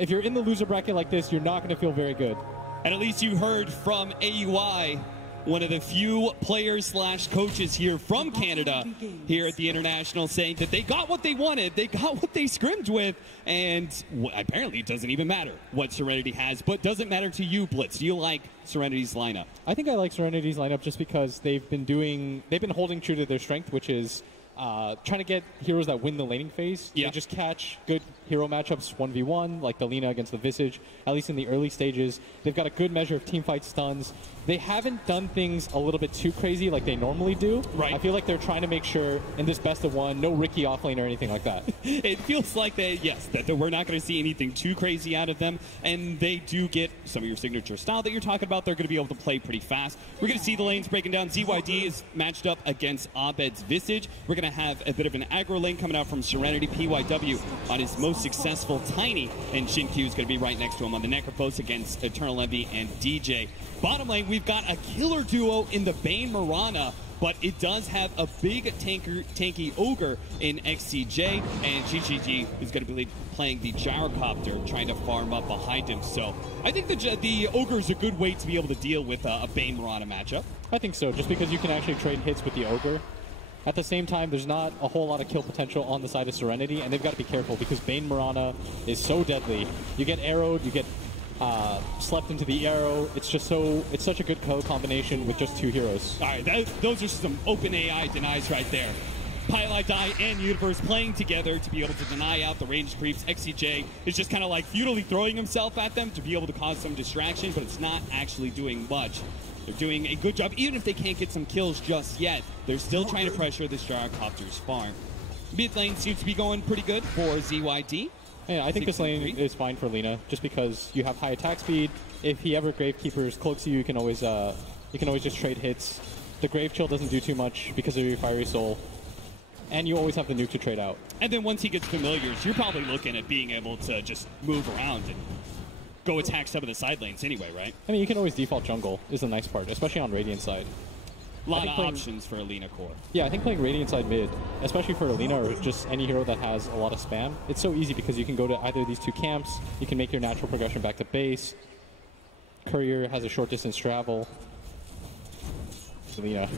if you're in the loser bracket like this, you're not going to feel very good. And at least you heard from AUI, one of the few players slash coaches here from Canada here at the International, saying that they got what they wanted, they got what they scrimmed with, and apparently it doesn't even matter what Serenity has, but doesn't matter to you, Blitz. Do you like Serenity's lineup? I think I like Serenity's lineup just because they've been holding true to their strength, which is trying to get heroes that win the laning phase. Yeah. They just catch good hero matchups 1v1, like the Lina against the Visage, at least in the early stages. They've got a good measure of teamfight stuns. They haven't done things a little bit too crazy like they normally do. Right. I feel like they're trying to make sure in this best of one, no Ricky offlane or anything like that. It feels like that we're not going to see anything too crazy out of them, and they do get some of your signature style that you're talking about. They're going to be able to play pretty fast. We're going to see the lanes breaking down. ZYD is matched up against Abed's Visage. We're going to have a bit of an aggro lane coming out from Serenity. PYW on his most successful Tiny, and Shin-Q is going to be right next to him on the Necrophos against Eternal Envy and DJ. Bottom lane, we've got a killer duo in the Bane Mirana, but it does have a big tanky Ogre in XCJ, and GGG is going to be playing the Gyrocopter, trying to farm up behind him. So I think the Ogre is a good way to be able to deal with a Bane Mirana matchup. I think so, just because you can actually trade hits with the Ogre. At the same time, there's not a whole lot of kill potential on the side of Serenity, and they've got to be careful because Bane Mirana is so deadly. You get arrowed, you get slept into the arrow. It's such a good combination with just two heroes. All right, those are some open AI denies right there. Pylite Die and Universe playing together to be able to deny out the ranged creeps. XCJ is just kind of like futilely throwing himself at them to be able to cause some distraction, but it's not actually doing much. They're doing a good job. Even if they can't get some kills just yet, they're still trying to pressure this Gyrocopter's farm. Mid lane seems to be going pretty good for ZYD. Yeah, I think this lane is fine for Lina, just because you have high attack speed. If he ever Gravekeeper's cloaks you can always just trade hits. The Grave Chill doesn't do too much because of your Fiery Soul. And you always have the nuke to trade out. And then once he gets familiars, you're probably looking at being able to just move around and go attack some of the side lanes anyway, right? I mean, you can always default jungle is the nice part, especially on Radiant side. A lot of options for Alina core. Yeah, I think playing Radiant side mid, especially for Alina or just any hero that has a lot of spam, it's so easy because you can go to either of these two camps, you can make your natural progression back to base. Courier has a short distance travel. Alina,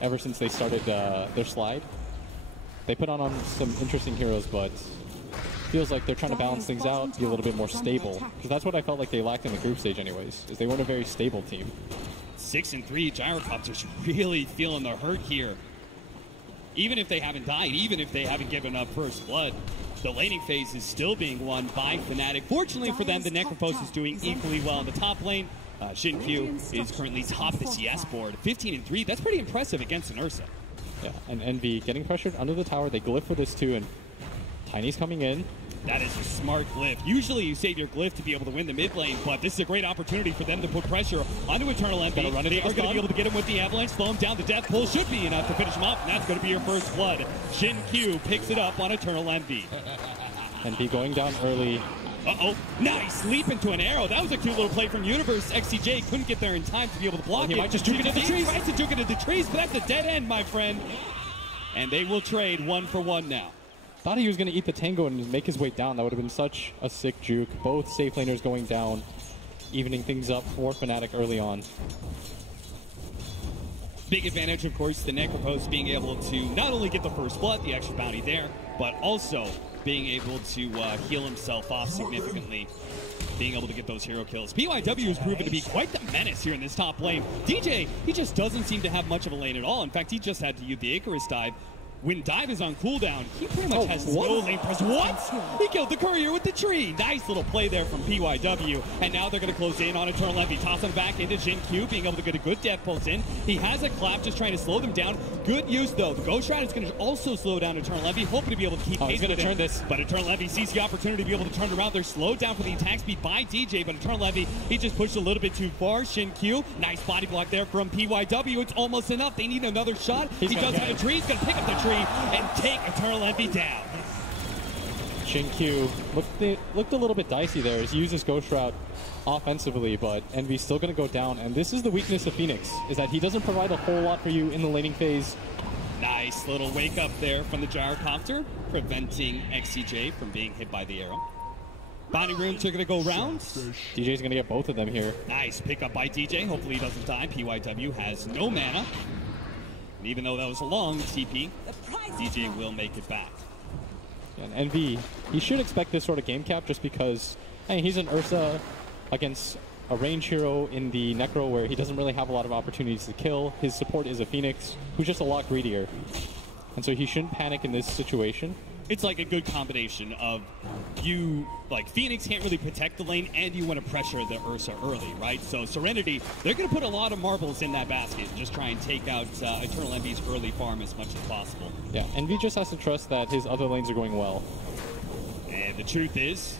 ever since they started their slide, they put on some interesting heroes, but feels like they're trying to balance things out, be a little bit more stable. Because that's what I felt like they lacked in the group stage anyways, is they weren't a very stable team. 6-3, Gyrocopter's really feeling the hurt here. Even if they haven't died, even if they haven't given up first blood, the laning phase is still being won by Fnatic. Fortunately for them, the Necrophos is doing equally well in the top lane. Shin-Q is currently top of the CS board. 15-3, that's pretty impressive against an Ursa. Yeah, and Envy getting pressured under the tower. They glyph for this too, and Tiny's coming in. That is a smart glyph. Usually you save your glyph to be able to win the mid lane, but this is a great opportunity for them to put pressure onto Eternal Envy. They are going to be able to get him with the Avalanche, slow him down. The death pull should be enough to finish him off, and that's going to be your first blood. Shin-Q picks it up on Eternal Envy. Envy going down early. Uh-oh, nice leap into an arrow. That was a cute little play from Universe. XCJ couldn't get there in time to be able to block it. He might just juke into the trees. Tries to juke into the trees, but that's a dead end, my friend. And they will trade 1 for 1 now. Thought he was going to eat the tango and make his way down. That would have been such a sick juke. Both safe laners going down, evening things up for Fnatic early on. Big advantage, of course, the Necrophos being able to not only get the first blood, the extra bounty there, but also being able to heal himself off significantly, being able to get those hero kills. PYW has proven to be quite the menace here in this top lane. DJ, he just doesn't seem to have much of a lane at all. In fact, he just had to use the Icarus dive. When dive is on cooldown, he pretty much has no lane press. What? He killed the courier with the tree. Nice little play there from PYW. And now they're going to close in on Eternal Envy. Toss him back into Shin-Q, being able to get a good death pulse in. He has a clap, just trying to slow them down. Good use, though. The Ghost Rider is going to also slow down Eternal Envy, hoping to be able to keep pace. He's going to turn this. But Eternal Envy sees the opportunity to be able to turn around. They're slowed down for the attack speed by DJ, but Eternal Envy, he just pushed a little bit too far. Shin-Q, nice body block there from PYW. It's almost enough. They need another shot. He does have a tree. He's going to pick up the tree and take Eternal Envy down. Shin-Q looked a little bit dicey there. He uses Ghost Route offensively, but Envy's still going to go down. And this is the weakness of Phoenix, is that he doesn't provide a whole lot for you in the laning phase. Nice little wake up there from the Gyrocopter, preventing XCJ from being hit by the arrow. Bounty rooms are going to go round. DJ's going to get both of them here. Nice pickup by DJ. Hopefully he doesn't die. PYW has no mana. And even though that was a long TP, DJ will make it back. And NV, he should expect this sort of game cap just because he's an Ursa against a range hero in the Necro where he doesn't really have a lot of opportunities to kill. His support is a Phoenix who's just a lot greedier. And so he shouldn't panic in this situation. It's like a good combination of you, like Phoenix can't really protect the lane and you want to pressure the Ursa early, right? So Serenity, they're going to put a lot of marbles in that basket and just try and take out Eternal Envy's early farm as much as possible. Yeah, Envy just has to trust that his other lanes are going well. And the truth is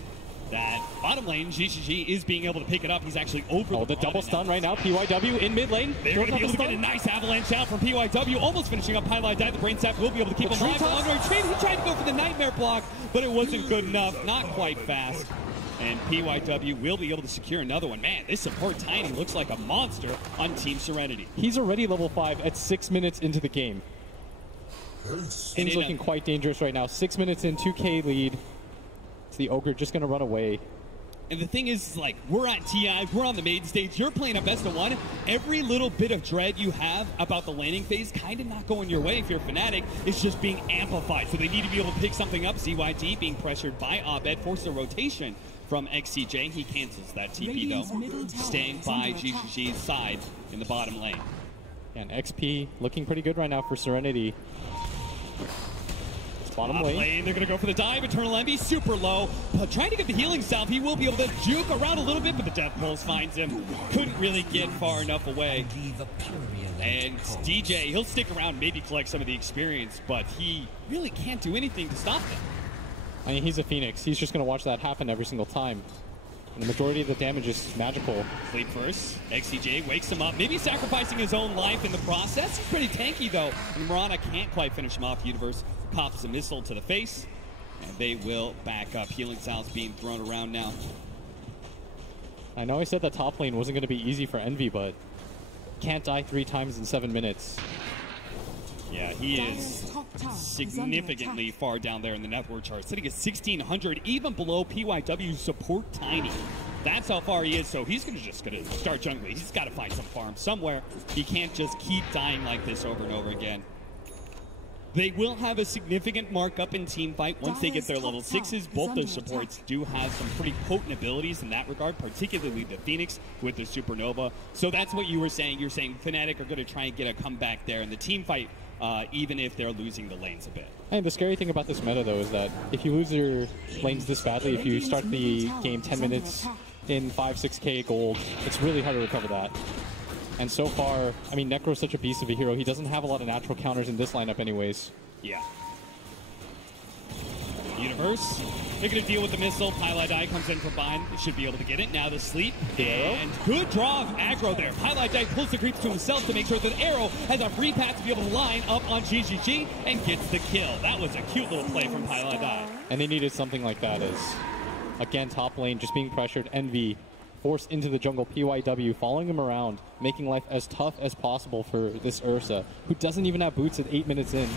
that bottom lane, GGG is being able to pick it up. He's actually over the double stun right now. PYW in mid lane. They're going to be able to get a nice avalanche out from PYW, almost finishing up Highlight Die. The Brain Sap will be able to keep him alive. He tried to go for the Nightmare block, but it wasn't good enough. Not quite fast. And PYW will be able to secure another one. Man, this support Tiny looks like a monster on Team Serenity. He's already level 5 at 6 minutes into the game. Things looking quite dangerous right now. 6 minutes in, 2K lead. It's the Ogre just going to run away. And the thing is, like, we're on TI, we're on the main stage, you're playing a best of one. Every little bit of dread you have about the laning phase kind of not going your way if you're Fnatic. It's just being amplified. So they need to be able to pick something up. ZYD being pressured by Abed, forces a rotation from XCJ. He cancels that TP though, staying by GGG's side in the bottom lane. And XP looking pretty good right now for Serenity. Bottom lane. They're going to go for the dive. Eternal Envy super low, but trying to get the healing salve. He will be able to juke around a little bit, but the Death Pulse finds him. Couldn't really get far enough away. And DJ, he'll stick around, maybe collect some of the experience, but he really can't do anything to stop them. I mean, he's a Phoenix. He's just going to watch that happen every single time. And the majority of the damage is magical. Fleet first. XCJ wakes him up, maybe sacrificing his own life in the process. He's pretty tanky, though. And Mirana can't quite finish him off. Universe pops a missile to the face, and they will back up. Healing salves being thrown around now. I know I said the top lane wasn't going to be easy for Envy, but can't die 3 times in 7 minutes. Yeah, he is significantly far down there in the network chart, sitting at 1,600, even below PYW's support Tiny. That's how far he is, so he's just going to start jungling. He's got to find some farm somewhere. He can't just keep dying like this over and over again. They will have a significant markup in team fight once they get their level 6s. Both those supports do have some pretty potent abilities in that regard, particularly the Phoenix with the Supernova. So that's what you were saying. You're saying Fnatic are going to try and get a comeback there in the team fight, even if they're losing the lanes a bit. And the scary thing about this meta, though, is that if you lose your lanes this badly, if you start the game 10 minutes in 5-6K gold, it's really hard to recover that. And so far, I mean, Necro's such a beast of a hero. He doesn't have a lot of natural counters in this lineup anyways. Yeah. Universe, they're going to deal with the missile. Highlight Die comes in from behind. They should be able to get it. Now the sleep. And good draw of aggro there. Highlight Die pulls the creeps to himself to make sure that Arrow has a free path to be able to line up on GGG and gets the kill. That was a cute little play from Highlight Die. And they needed something like that as, again, top lane just being pressured. Envy forced into the jungle. PYW following him around, making life as tough as possible for this Ursa, who doesn't even have boots at 8 minutes in.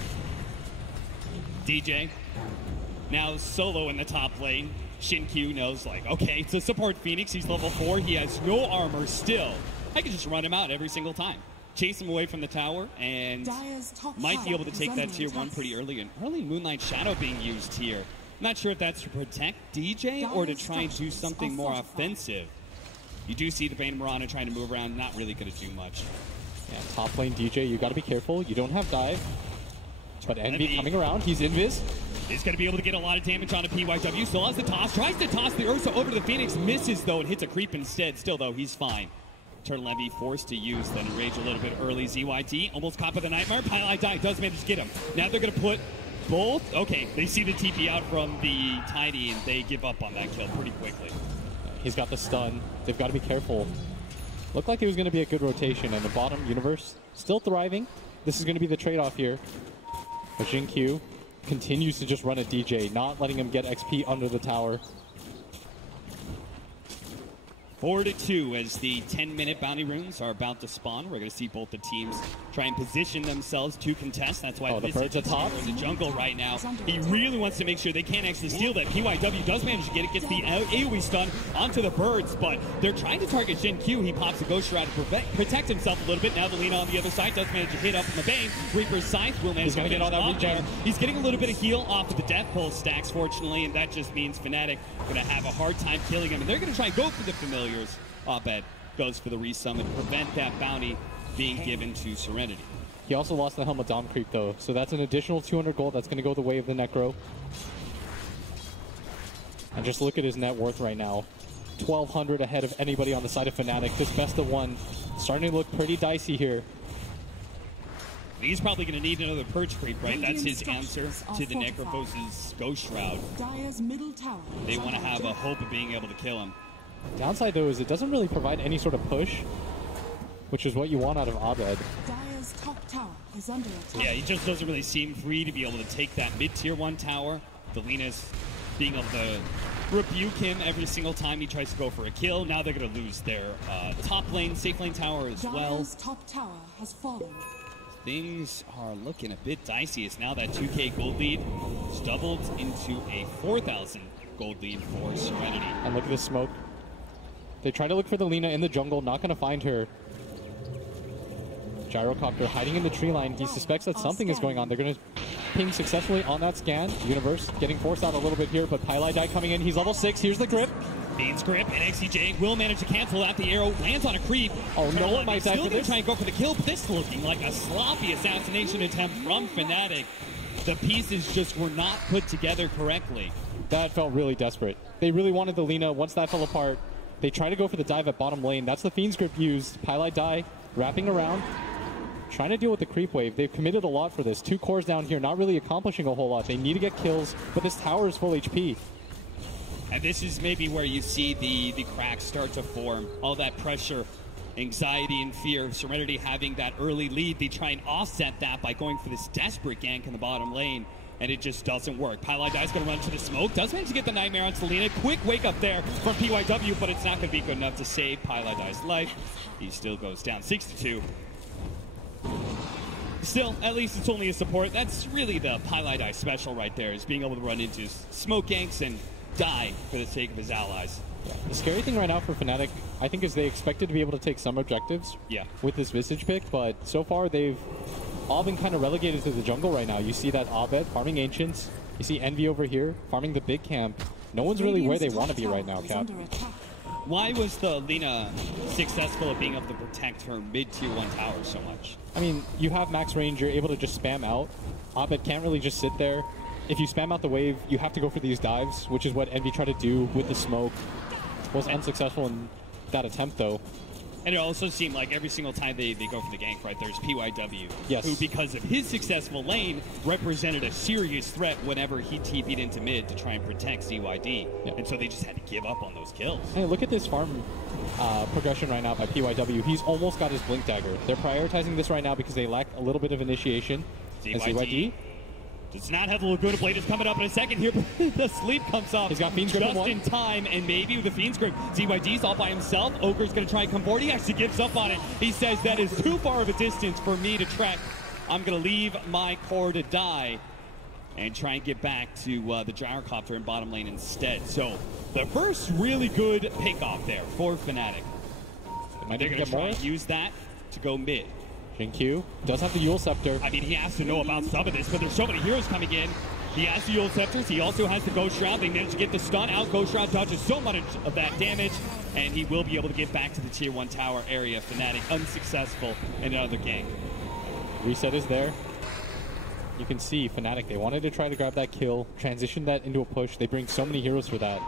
DJ now solo in the top lane. Shin-Q knows, like, okay, it's a support Phoenix. He's level 4. He has no armor still. I can just run him out every single time. Chase him away from the tower, and might be able to take that tier 1 pretty early. And early Moonlight Shadow being used here. I'm not sure if that's to protect DJ or to try and do something more offensive. You do see the Bane Mirana trying to move around, not really going to do much. Yeah, top lane DJ, you got to be careful. You don't have dive. But Envy coming around, he's invis. He's going to be able to get a lot of damage on a PYW. Still has the toss, tries to toss the Ursa over to the Phoenix, misses though, and hits a creep instead. Still though, he's fine. Eternal Envy forced to use then Enrage a little bit early. ZYT almost caught by the Nightmare. Highlight Die does manage to get him. Now they're going to put both. Okay, they see the TP out from the Tiny, and they give up on that kill pretty quickly. He's got the stun. They've got to be careful. Looked like it was going to be a good rotation, and the bottom Universe still thriving. This is going to be the trade-off here. But Jin-Q continues to just run at DJ, not letting him get XP under the tower. 4-2 as the 10-minute bounty runes are about to spawn. We're going to see both the teams try and position themselves to contest. That's why the bird's atop in the jungle right now. He really wants to make sure they can't actually steal that. PYW does manage to get it, gets the AoE stun onto the birds, but they're trying to target Shin Q. He pops the Ghost Shroud to protect himself a little bit. Now the Lina on the other side does manage to hit up from the Bane. Reaper's Scythe will manage to get on that regen. He's getting a little bit of heal off of the Death Pulse stacks, fortunately, and that just means Fnatic going to have a hard time killing him, and they're going to try and go for the familiars. Abed goes for the resummon, prevent that bounty being given to Serenity. He also lost the Helm of Dom creep though, so that's an additional 200 gold. That's going to go the way of the Necro. And just look at his net worth right now. 1,200 ahead of anybody on the side of Fnatic. This best of one starting to look pretty dicey here. He's probably going to need another Purge creep, right? That's his answer to the Necrophos' Ghost Shroud. They want to have a hope of being able to kill him. Downside though is it doesn't really provide any sort of push, which is what you want out of Abed. Dire's top tower is under attack. Yeah, he just doesn't really seem free to be able to take that mid-tier 1 tower. The Lina's being able to rebuke him every single time he tries to go for a kill. Now they're going to lose their top lane, safe lane tower as well. Dire's top tower has fallen. Things are looking a bit dicey. It's now that 2k gold lead is doubled into a 4,000 gold lead for Serenity. And look at this smoke. They try to look for the Lina in the jungle, not going to find her. Gyrocopter hiding in the tree line. He suspects that something is going on. They're going to ping successfully on that scan. Universe getting forced out a little bit here, but Pylai Die coming in. He's level 6. Here's the grip. Bane's grip, and XCJ will manage to cancel out the arrow. Lands on a creep. Oh, no one might die for this. Try and go for the kill, but this looking like a sloppy assassination attempt from Fnatic. The pieces just were not put together correctly. That felt really desperate. They really wanted the Lina. Once that fell apart, they try to go for the dive at bottom lane. That's the Fiend's Grip used. Pylai Die wrapping around, trying to deal with the creep wave. They've committed a lot for this. 2 cores down here, not really accomplishing a whole lot. They need to get kills, but this tower is full HP. And this is maybe where you see the cracks start to form. All that pressure, anxiety, and fear. Serenity having that early lead. They try and offset that by going for this desperate gank in the bottom lane. And it just doesn't work. Pylai Die's going to run to the smoke. Does manage to get the Nightmare on Selena. Quick wake up there from PYW, but it's not going to be good enough to save Pylai Die's life. He still goes down 6-2. Still, at least it's only a support. That's really the Pylai Die special right there, is being able to run into smoke ganks and die for the sake of his allies. The scary thing right now for Fnatic, I think, is they expected to be able to take some objectives with this Visage pick, but so far they've all been kind of relegated to the jungle right now. You see that Abed farming Ancients. You see Envy over here farming the big camp. No one's really where they want to be right now, Cap. Why was the Lina successful at being able to protect her mid-tier 1 tower so much? I mean, you have max range, you're able to just spam out. Abed can't really just sit there. If you spam out the wave, you have to go for these dives, which is what Envy tried to do with the smoke. Was unsuccessful in that attempt, though. And it also seemed like every single time they go for the gank, right, there's PYW, yes, who, because of his successful lane, represented a serious threat whenever he TP'd into mid to try and protect ZYD. And so they just had to give up on those kills. Hey, look at this farm progression right now by PYW. He's almost got his Blink Dagger. They're prioritizing this right now because they lack a little bit of initiation. ZYD does not have the Laguna Blade. Is coming up in a second here, but the sleep comes off. He's got Fiend's Grip just in time, and maybe with the Fiend's Grip, ZYD's all by himself. Ogre's going to try and come forward. He actually gives up on it. He says that is too far of a distance for me to trek. I'm going to leave my core to die and try and get back to the Gyrocopter in bottom lane instead. So the first really good pickoff there for Fnatic. They're going to try and use that to go mid. Jin Q does have the Yule Scepter. I mean, he has to know about some of this, but there's so many heroes coming in. He has the Yule Scepters. He also has the Ghost Shroud. They managed to get the stun out. Ghost Shroud dodges so much of that damage, and he will be able to get back to the tier 1 tower area. Fnatic unsuccessful in another gank. Reset is there. You can see Fnatic, they wanted to try to grab that kill, transition that into a push. They bring so many heroes for that.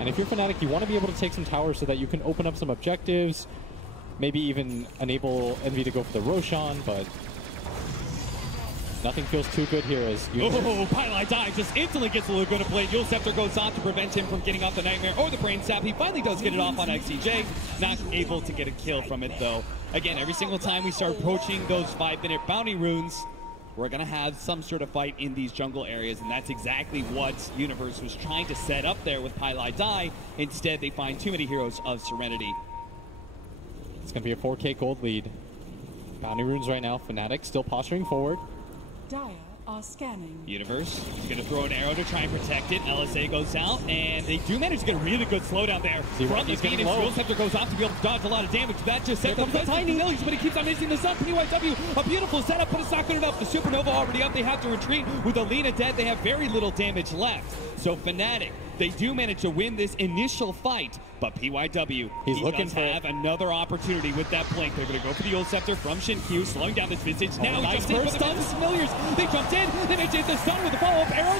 And if you're Fnatic, you want to be able to take some towers so that you can open up some objectives, maybe even enable Envy to go for the Roshan, but nothing feels too good here as Pylai Die just instantly gets the Laguna Blade. Yule Scepter goes off to prevent him from getting off the Nightmare or the Brain Sap. He finally does get it off on XCJ. Not able to get a kill from it, though. Again, every single time we start approaching those 5-minute bounty runes, we're going to have some sort of fight in these jungle areas, and that's exactly what Universe was trying to set up there with Pylai Die. Instead, they find too many heroes of Serenity. It's going to be a 4K gold lead. Bounty runes right now. Fnatic still posturing forward. Dire are scanning. Universe is going to throw an arrow to try and protect it. LSA goes out, and they do manage to get a really good slowdown there. From the feed, his Fuel Scepter goes off to be able to dodge a lot of damage. That just sets up the tiny millions, but he keeps on missing the sun. PYW, a beautiful setup, but it's not good enough. The Supernova already up. They have to retreat. With Alina dead, they have very little damage left. So Fnatic, they do manage to win this initial fight, but PYW, he's looking does for have another opportunity with that blink. They're going to go for the Ult Scepter from Shin-Q, slowing down this Visage. Now nice he jumps in for the burst Familiars. They jumped in, they made the stun with the follow-up arrow.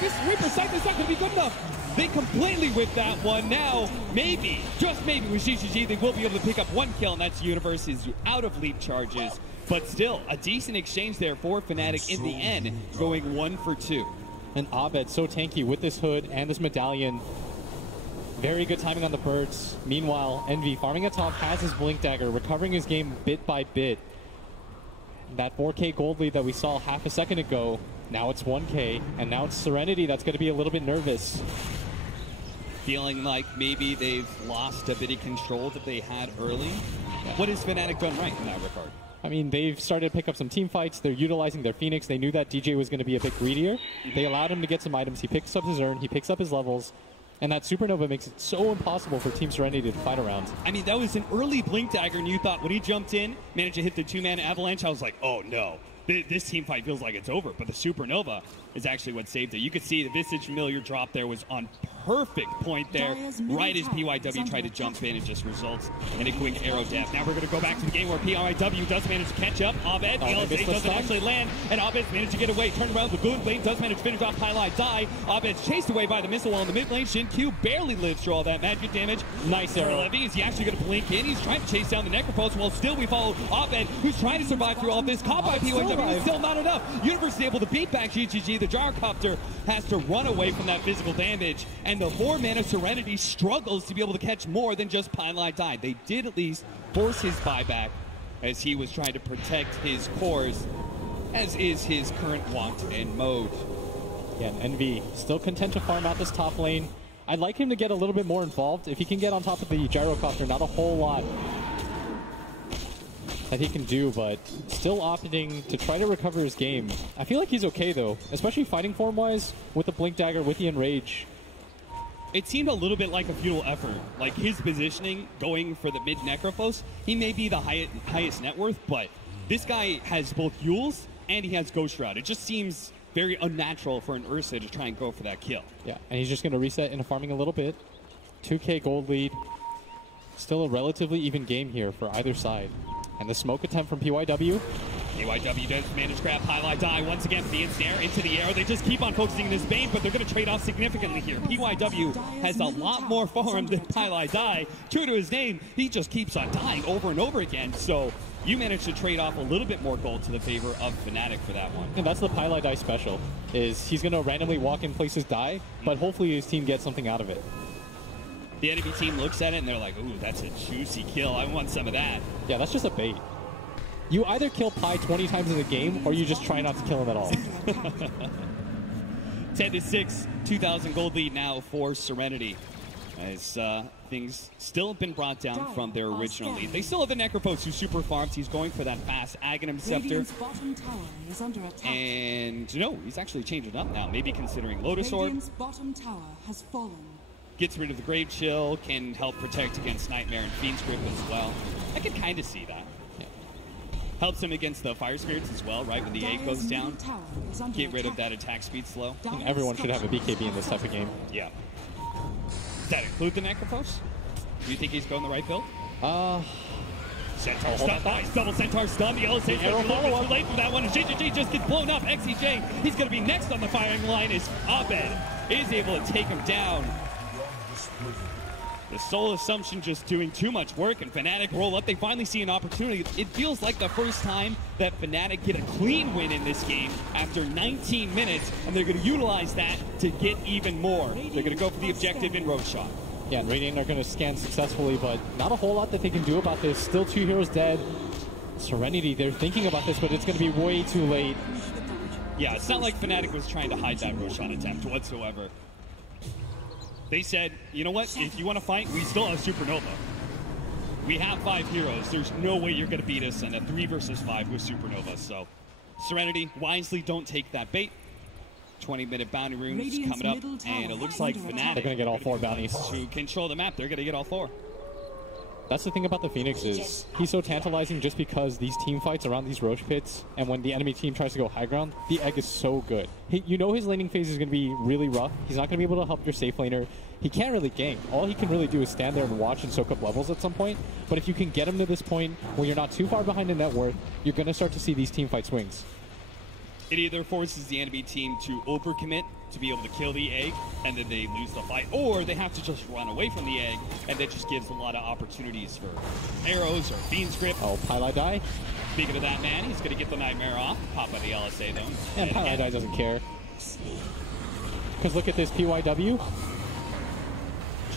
This Reaper Sight is not going to be good enough. They completely whip that one. Now, maybe, just maybe with GGG, they will be able to pick up one kill, and that's Universe is out of leap charges. But still, a decent exchange there for Fnatic in the end, going 1 for 2. And Abed so tanky with this hood and this medallion. Very good timing on the birds. Meanwhile, Envy farming at top, has his Blink Dagger, recovering his game bit by bit. That 4K gold lead that we saw half a second ago, now it's 1K, and now it's Serenity that's going to be a little bit nervous. Feeling like maybe they've lost a bit of control that they had early. What has Fnatic done right in that regard? I mean, they've started to pick up some team fights. They're utilizing their Phoenix. They knew that DJ was going to be a bit greedier. They allowed him to get some items. He picks up his urn. He picks up his levels. And that Supernova makes it so impossible for Team Serenity to fight around. I mean, that was an early Blink Dagger, and you thought when he jumped in, managed to hit the 2-man Avalanche, I was like, oh no. This team fight feels like it's over, but the Supernova is actually what saved it. You could see the Visage Familiar drop there was on perfect point there, right as PYW tried to jump in. It just results in a quick arrow death. Now we're going to go back to the game where PYW does manage to catch up. Abed, the LSA doesn't actually land, and Abed managed to get away. Turn around, the good lane does manage to finish off Pylai Die. Abed's chased away by the missile while in the mid lane. Shin-Q barely lives through all that magic damage. Nice arrow. Levy, is he actually going to blink in? He's trying to chase down the Necropost. While still we follow Abed, who's trying to survive through all this. Caught by PYW, still not enough. Universe is able to beat back GGG. The Gyrocopter has to run away from that physical damage, and the 4-mana Serenity struggles to be able to catch more than just Pylai Die. They did at least force his buyback as he was trying to protect his cores, as is his current want and mode. Yeah, and Envy still content to farm out this top lane. I'd like him to get a little bit more involved. If he can get on top of the Gyrocopter, not a whole lot that he can do, but still opting to try to recover his game. I feel like he's okay though, especially fighting form wise with the Blink Dagger, with the Enrage. It seemed a little bit like a futile effort. Like his positioning going for the mid Necrophos, he may be the highest net worth, but this guy has both Yules and he has Ghost Shroud. It just seems very unnatural for an Ursa to try and go for that kill. Yeah, and he's just going to reset into farming a little bit. 2K gold lead. Still a relatively even game here for either side. And the smoke attempt from PYW. PYW does manage to grab Pylai Die once again for the ensnare into the arrow. They just keep on focusing this Bane, but they're going to trade off significantly here. PYW has a lot more farm than Pylai Die. True to his name, he just keeps on dying over and over again. So you managed to trade off a little bit more gold to the favor of Fnatic for that one. And that's the Pylai Die special, is he's going to randomly walk in places, die, but hopefully his team gets something out of it. The enemy team looks at it and they're like, ooh, that's a juicy kill. I want some of that. Yeah, that's just a bait. You either kill Pi 20 times in the game, or you just try not to kill him at all. 10-6, 2,000 gold lead now for Serenity. As things still have been brought down from their original lead. They still have the Necrophos who super farms. He's going for that fast Aghanim Scepter. Bottom tower is under attack. And no, he's actually changed it up now. Maybe considering Lotus Orb. Radiant's bottom tower has fallen. Gets rid of the Grave Chill, can help protect against Nightmare and Fiend's Grip as well. I can kind of see that. Yeah. Helps him against the Fire Spirits as well, right? When the 8 goes down, get rid of that attack speed slow. And everyone should have a BKB in this type of game. Yeah. Does that include the Necrophos? Do you think he's going the right build? Centaur stun, nice double Centaur stun. The LSA is going to be a little bit too late for that one. GGG just gets blown up. XCJ, he's going to be next on the firing line as Abed is able to take him down. The Soul Assumption just doing too much work, and Fnatic roll up. They finally see an opportunity. It feels like the first time that Fnatic get a clean win in this game after 19 minutes, and they're going to utilize that to get even more. They're going to go for the objective in Road Shot. Yeah, and Radiant are going to scan successfully, but not a whole lot that they can do about this. Still 2 heroes dead. Serenity, they're thinking about this, but it's going to be way too late. Yeah, it's not like Fnatic was trying to hide that Roshan attempt whatsoever. They said, you know what, if you want to fight, we still have Supernova. We have 5 heroes. There's no way you're going to beat us in a 3 versus 5 with Supernova. So, Serenity, wisely don't take that bait. 20-minute bounty runes coming up, and it looks like Fnatic they're going to get all 4 bounties. To control the map, they're going to get all 4. That's the thing about the Phoenix is he's so tantalizing just because these team fights around these Roche pits, and when the enemy team tries to go high ground, the egg is so good. You know his laning phase is going to be really rough. He's not going to be able to help your safe laner. He can't really gank. All he can really do is stand there and watch and soak up levels at some point. But if you can get him to this point where you're not too far behind in net worth, you're going to start to see these team fight swings. It either forces the enemy team to overcommit to be able to kill the egg, and then they lose the fight, or they have to just run away from the egg, and that just gives a lot of opportunities for arrows or Fiend's Grip. Oh, Pylai die. Speaking of that, man, he's going to get the Nightmare off. Pop out the LSA, though. And Pylai die doesn't care. Because look at this PYW.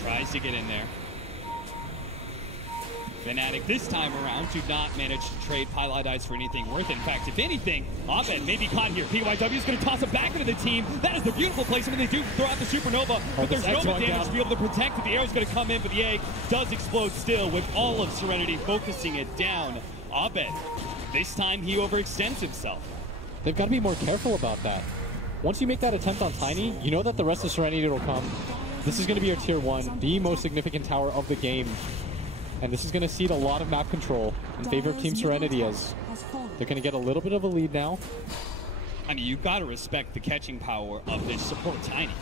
Tries to get in there. Fnatic this time around do not manage to trade Pylai dies for anything worth it. In fact, if anything, Abed may be caught here. PYW is going to toss it back into the team. That is the beautiful placement. They do throw out the Supernova, but there's no damage to be able to protect it. The arrow's going to come in, but the egg does explode still with all of Serenity focusing it down. Abed, this time he overextends himself. They've got to be more careful about that. Once you make that attempt on Tiny, you know that the rest of Serenity will come. This is going to be your tier 1, the most significant tower of the game. And this is going to cede a lot of map control in favor of Team Serenity as they're going to get a little bit of a lead now. I mean, you've got to respect the catching power of this support Tiny.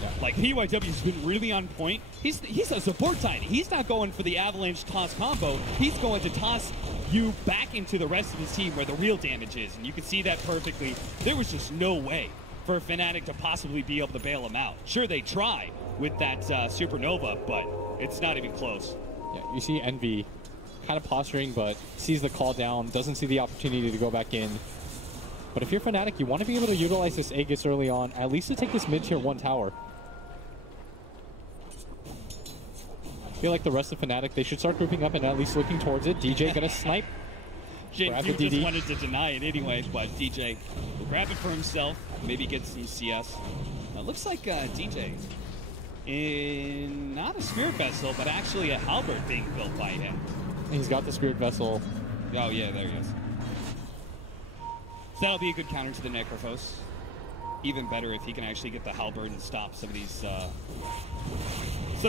Yeah. Like, PYW's been really on point. He's a support Tiny. He's not going for the Avalanche toss combo. He's going to toss you back into the rest of his team where the real damage is. And you can see that perfectly. There was just no way for Fnatic to possibly be able to bail him out. Sure, they try with that Supernova, but it's not even close. Yeah, you see Envy kind of posturing, but sees the call down, doesn't see the opportunity to go back in. But if you're Fnatic, you want to be able to utilize this Aegis early on, at least to take this mid-tier 1 tower. I feel like the rest of Fnatic, they should start grouping up and at least looking towards it. DJ gonna snipe. Jinfu just wanted to deny it anyway, but DJ will grab it for himself, maybe get some CS. Looks like DJ in not a Spirit Vessel, but actually a Halberd being built by him. He's got the Spirit Vessel. Oh yeah, there he is. So that'll be a good counter to the Necrophos. Even better if he can actually get the Halberd and stop some of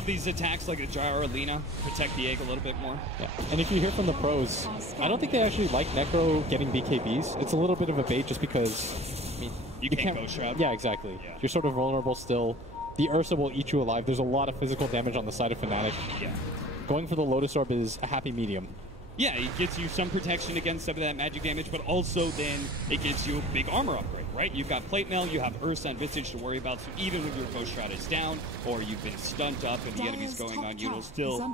these attacks like a Jar or Lina, protect the egg a little bit more. Yeah. And if you hear from the pros, I don't think they actually like Necro getting BKBs. It's a little bit of a bait just because I mean, you can't Ghost Shroud. Yeah, exactly. Yeah. You're sort of vulnerable still. The Ursa will eat you alive. There's a lot of physical damage on the side of Fnatic. Yeah. Going for the Lotus Orb is a happy medium. Yeah, it gets you some protection against some of that magic damage, but also then it gives you a big armor upgrade, right? You've got Plate Mail, you have Ursa and Visage to worry about, so even when your Ghost Shroud is down, or you've been stunned up and the enemy's going on, you will still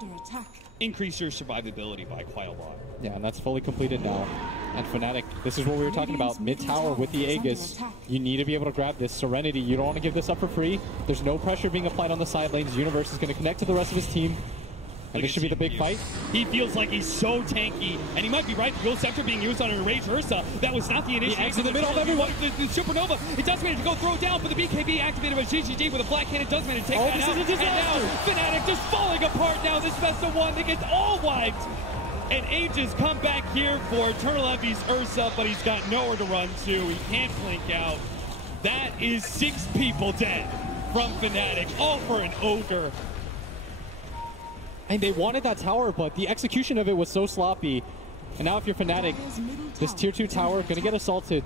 increase your survivability by quite a lot. Yeah, and that's fully completed now. And Fnatic, this is what we were talking about, mid-tower with the Aegis. You need to be able to grab this. Serenity, you don't want to give this up for free. There's no pressure being applied on the side lanes. Universe is going to connect to the rest of his team. And this should be the big fight. He feels like he's so tanky, and he might be right. The Ghost Scepter being used on an enraged Ursa. That was not the initiative. In the middle of everyone. The Supernova. It does manage to go throw down, but the BKB activated by GGG with a Black Cannon does manage to take that out. And now Fnatic just falling apart now. This best of 1, they get all wiped. And Aegis come back here for Eternal Envy's Ursa, but he's got nowhere to run to. He can't blink out. That is 6 people dead from Fnatic, all for an Ogre. And they wanted that tower, but the execution of it was so sloppy. And now if you're Fnatic, this tier 2 tower going to get assaulted.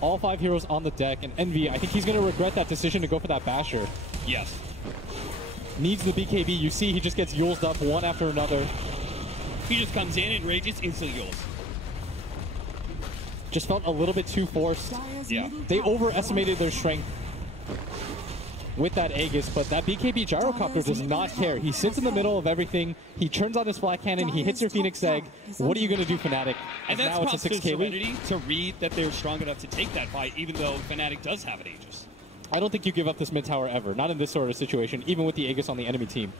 All 5 heroes on the deck. And Envy, I think he's going to regret that decision to go for that Basher. Yes. Needs the BKB. You see he just gets Yulesed up one after another. He just comes in and rages, instantly Yules. Just felt a little bit too forced. Yeah. They overestimated their strength with that Aegis, but that BKB Gyrocopter does not care. He sits in the middle of everything. He turns on his Black Cannon. He hits your Phoenix Egg. What are you going to do, Fnatic? And that's now it's a 6K lead. To read that they're strong enough to take that fight, even though Fnatic does have an Aegis. I don't think you give up this mid tower ever. Not in this sort of situation, even with the Aegis on the enemy team.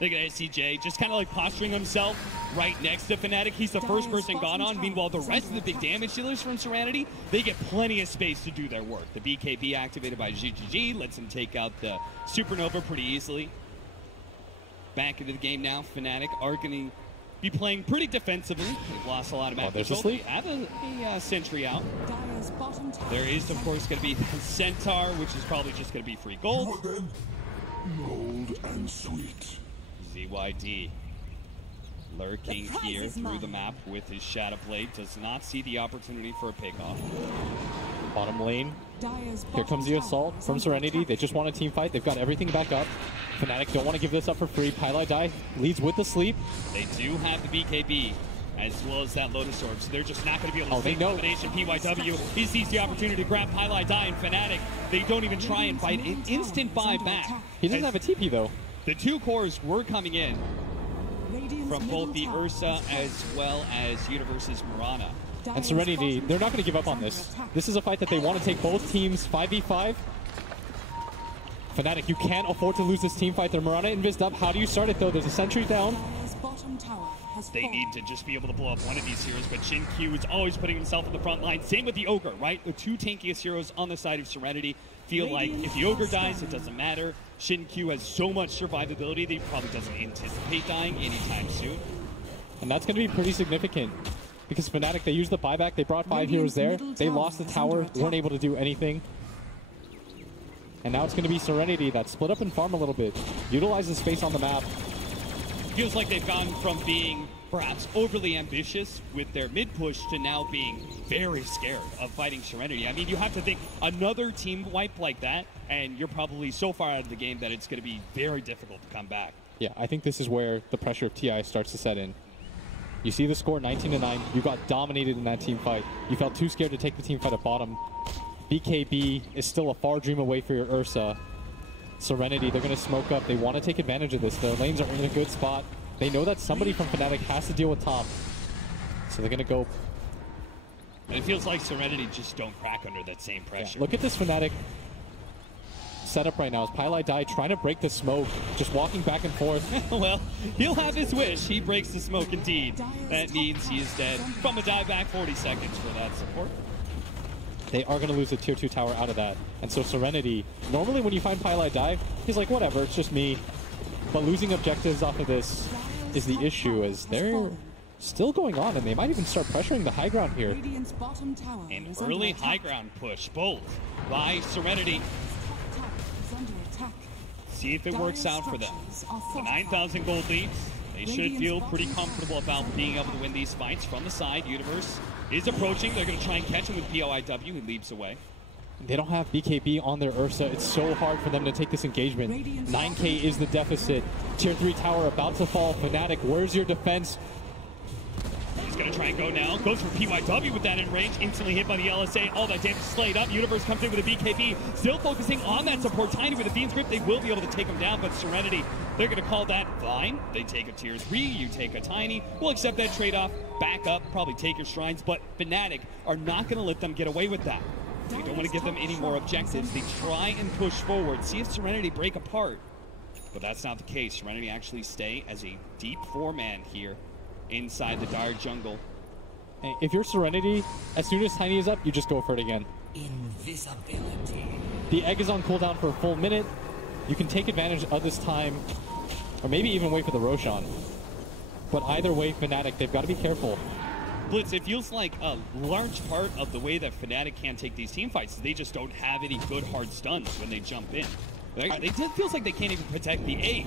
Look at SCJ, just kind of like posturing himself. right next to Fnatic. He's the first person gone on. Meanwhile, the rest of the big damage dealers from Serenity, they get plenty of space to do their work. The BKB activated by GGG lets them take out the Supernova pretty easily. Back into the game now. Fnatic are going to be playing pretty defensively. They've lost a lot of map control. They have a sentry out. There is, of course, going to be the Centaur, which is probably just going to be free gold. Mold and sweet. ZYD lurking here through the map with his Shadow Blade. Does not see the opportunity for a pickoff. Bottom lane. Here comes the assault from Serenity. They just want a team fight. They've got everything back up. Fnatic don't want to give this up for free. Pylai Die leads with the sleep. They do have the BKB as well as that Lotus Orb, so they're just not going to be able to see combination. PYW, he sees the opportunity to grab Pylai Die, and Fnatic, they don't even try and fight. An instant buy back. He doesn't have a TP though. The two cores were coming in from both the Ursa as well as Universe's Mirana. And Serenity, they're not going to give up on this. This is a fight that they want to take both teams 5v5. Fnatic, you can't afford to lose this team fight. They're Mirana invised up. How do you start it though? There's a sentry down. They need to just be able to blow up one of these heroes, but Shin Q is always putting himself in the front line. Same with the Ogre, right? The two tankiest heroes on the side of Serenity feel like if the Ogre dies, it doesn't matter. Shin Q has so much survivability that he probably doesn't anticipate dying anytime soon. And that's going to be pretty significant because Fnatic, they used the buyback. They brought 5 heroes there. They lost the tower, weren't able to do anything. And now it's going to be Serenity that split up and farm a little bit, utilizes space on the map. Feels like they've gone from being perhaps overly ambitious with their mid push to now being very scared of fighting Serenity. I mean, you have to think another team wipe like that, and you're probably so far out of the game that it's going to be very difficult to come back. Yeah, I think this is where the pressure of TI starts to set in. You see the score 19-9. You got dominated in that team fight. You felt too scared to take the team fight at bottom. BKB is still a far dream away for your Ursa. Serenity, they're going to smoke up. They want to take advantage of this. Their lanes are in a good spot. They know that somebody from Fnatic has to deal with top. So they're going to go. And it feels like Serenity just don't crack under that same pressure. Yeah, look at this Fnatic setup right now. Is Pylai Die trying to break the smoke, just walking back and forth. Well, he'll have his wish. He breaks the smoke indeed. That means he is dead. From a dive back, 40 seconds for that support. They are going to lose the tier 2 tower out of that. And so Serenity, normally when you find Pylai Die, he's like, whatever, it's just me. But losing objectives off of this is the issue, as they're still going on, and they might even start pressuring the high ground here. An early high ground push, bold by Serenity. See if it works out for them. The 9,000 gold leads. They should feel pretty comfortable about being able to win these fights from the side. Universe is approaching. They're going to try and catch him with POIW. He leaps away. They don't have BKB on their Ursa. It's so hard for them to take this engagement. 9K is the deficit. Tier 3 tower about to fall. Fnatic, where's your defense? He's going to try and go now. Goes for PYW with that in range. Instantly hit by the LSA. All that damage slayed up. Universe comes in with a BKB. Still focusing on that support. Tiny with a Fiend's Grip. They will be able to take him down, but Serenity, they're going to call that fine. They take a tier 3. You take a Tiny. We'll accept that trade-off. Back up. Probably take your shrines, but Fnatic are not going to let them get away with that. They don't want to give them any more objectives. They try and push forward. See if Serenity break apart. But that's not the case. Serenity actually stay as a deep 4-man here inside the Dire jungle. If you're Serenity, as soon as Tiny is up, you just go for it again. Invisibility. The egg is on cooldown for a full minute. You can take advantage of this time, or maybe even wait for the Roshan. But either way, Fnatic, they've got to be careful. Blitz, it feels like a large part of the way that Fnatic can take these team fights is they just don't have any good hard stuns when they jump in. It feels like they can't even protect the A.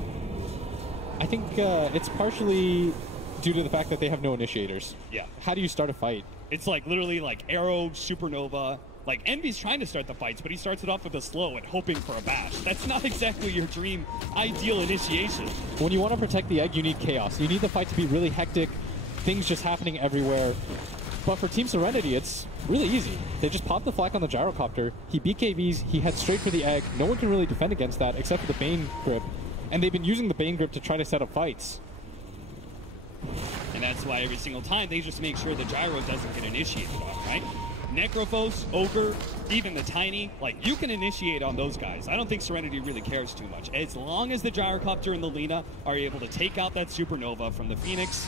I think it's partially due to the fact that they have no initiators. Yeah. How do you start a fight? It's like literally like Arrow, Supernova. Like Envy's trying to start the fights, but he starts it off with a slow and hoping for a bash. That's not exactly your dream ideal initiation. When you want to protect the egg, you need chaos. You need the fight to be really hectic, things just happening everywhere. But for Team Serenity, it's really easy. They just pop the flak on the gyrocopter. He BKBs, he heads straight for the egg. No one can really defend against that except for the Bane grip. And they've been using the Bane grip to try to set up fights. And that's why every single time they just make sure the gyro doesn't get initiated on, right? Necrophos, Ogre, even the Tiny, like you can initiate on those guys. I don't think Serenity really cares too much. As long as the gyrocopter and the Lina are able to take out that Supernova from the Phoenix,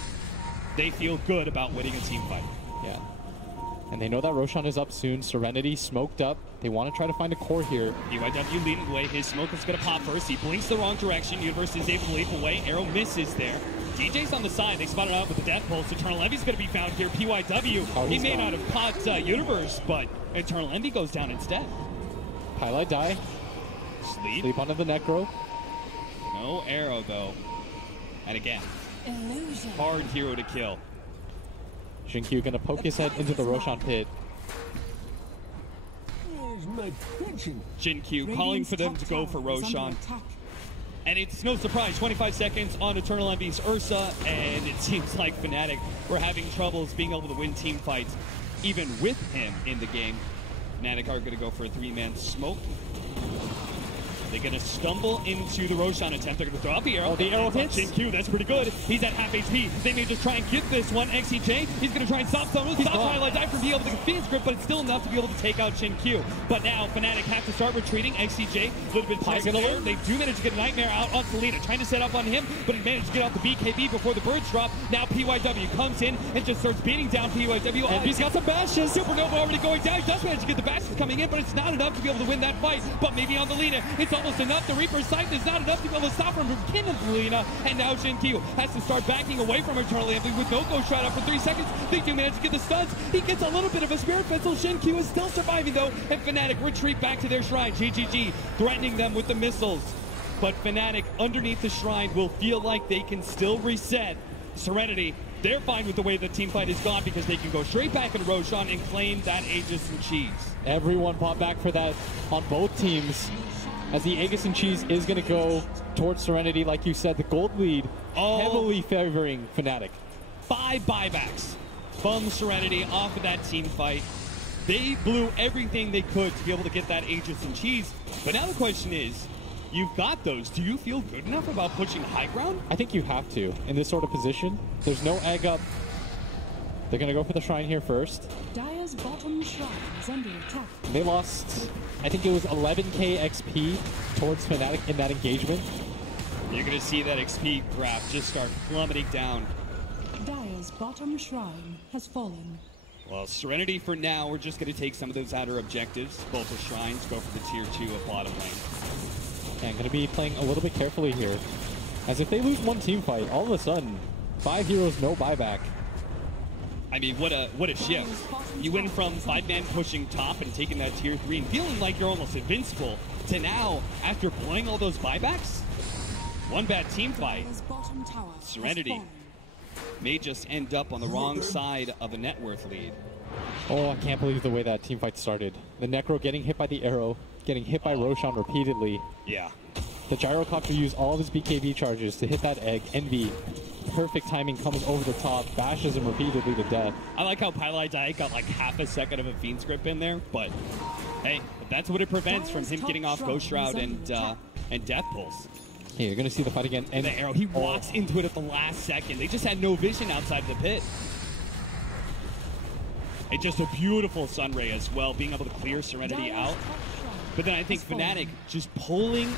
they feel good about winning a team fight. Yeah. And they know that Roshan is up soon. Serenity smoked up. They want to try to find a core here. BYW leading the way. His smoke is going to pop first. He blinks the wrong direction. Universe is able to leap away. Arrow misses there. DJ's on the side. They spotted out with the Death Pulse. Eternal Envy's going to be found here. PYW, he may not have caught Universe, but Eternal Envy goes down instead. Highlight die. Sleep onto the Necro. No arrow, though. And again, Illusion. hard hero to kill. Jinkyu gonna poke his head into the Roshan pit. Where's my pension? Jinkyu calling for them to go for Roshan. And it's no surprise, 25 seconds on Eternal Envy's Ursa, and it seems like Fnatic were having troubles being able to win team fights, even with him in the game. Fnatic are going to go for a 3-man smoke. They're going to stumble into the Roshan attempt. They're going to throw out the arrow. Oh, the arrow hits. Jinkyu, that's pretty good. He's at half HP. They may just try and get this one. XCJ, he's going to try and stop someone. Stop Highlight Die from being able to defeat grip, but it's still enough to be able to take out Jinkyu. But now Fnatic have to start retreating. XCJ, a little bit poison there. They do manage to get a Nightmare out on Selena, trying to set up on him, but he managed to get out the BKB before the birds drop. Now PYW comes in and just starts beating down PYW. And he's got some bashes. Supernova already going down. He does manage to get the bashes coming in, but it's not enough to be able to win that fight. But maybe on the leader, it's almost enough. The Reaper's sight is not enough to be able to stop him from killing Selena. And now Jinkyu has to start backing away from Eternal Envy with no ghost shot up for 3 seconds. They do manage to get the stuns. He gets a little bit of a Spirit Pistol. Jinkyu is still surviving though, and Fnatic retreat back to their shrine. GGG threatening them with the missiles. But Fnatic underneath the shrine will feel like they can still reset. Serenity, they're fine with the way the team fight is gone because they can go straight back into Roshan and claim that Aegis and Cheese. Everyone bought back for that on both teams, as the Aegis and Cheese is going to go towards Serenity. Like you said, the gold lead heavily favoring Fnatic. 5 buybacks from Serenity off of that team fight. They blew everything they could to be able to get that Aegis and Cheese. But now the question is, you've got those. Do you feel good enough about pushing high ground? I think you have to in this sort of position. There's no egg up. They're going to go for the shrine here first. Dire's bottom shrine is under attack. They lost, I think it was 11k XP towards Fnatic in that engagement. You're going to see that XP graph just start plummeting down. Dire's bottom shrine has fallen. Well, Serenity for now, we're just going to take some of those outer objectives. Both the shrines go for the tier 2 of bottom lane. And going to be playing a little bit carefully here. As if they lose one team fight, all of a sudden, 5 heroes, no buyback. I mean, what a shift. You went from 5-man pushing top and taking that tier 3 and feeling like you're almost invincible to now, after playing all those buybacks, one bad team fight. Dire's bottom tower Serenity has fallen. may just end up on the wrong side of a net worth lead. Oh, I can't believe the way that team fight started. The Necro getting hit by the arrow, getting hit by Roshan repeatedly. Yeah. The Gyrocopter used all of his BKB charges to hit that egg. Envy, perfect timing, comes over the top, bashes him repeatedly to death. I like how Pylai Dai got like half a second of a Fiend's Grip in there, but hey, that's what it prevents from him getting off Ghost Shroud and Death Pulse. Hey, you're going to see the fight again. And the arrow, he walks into it at the last second. They just had no vision outside of the pit. And just a beautiful Sunray as well, being able to clear Serenity out. But then I think Fnatic just pulling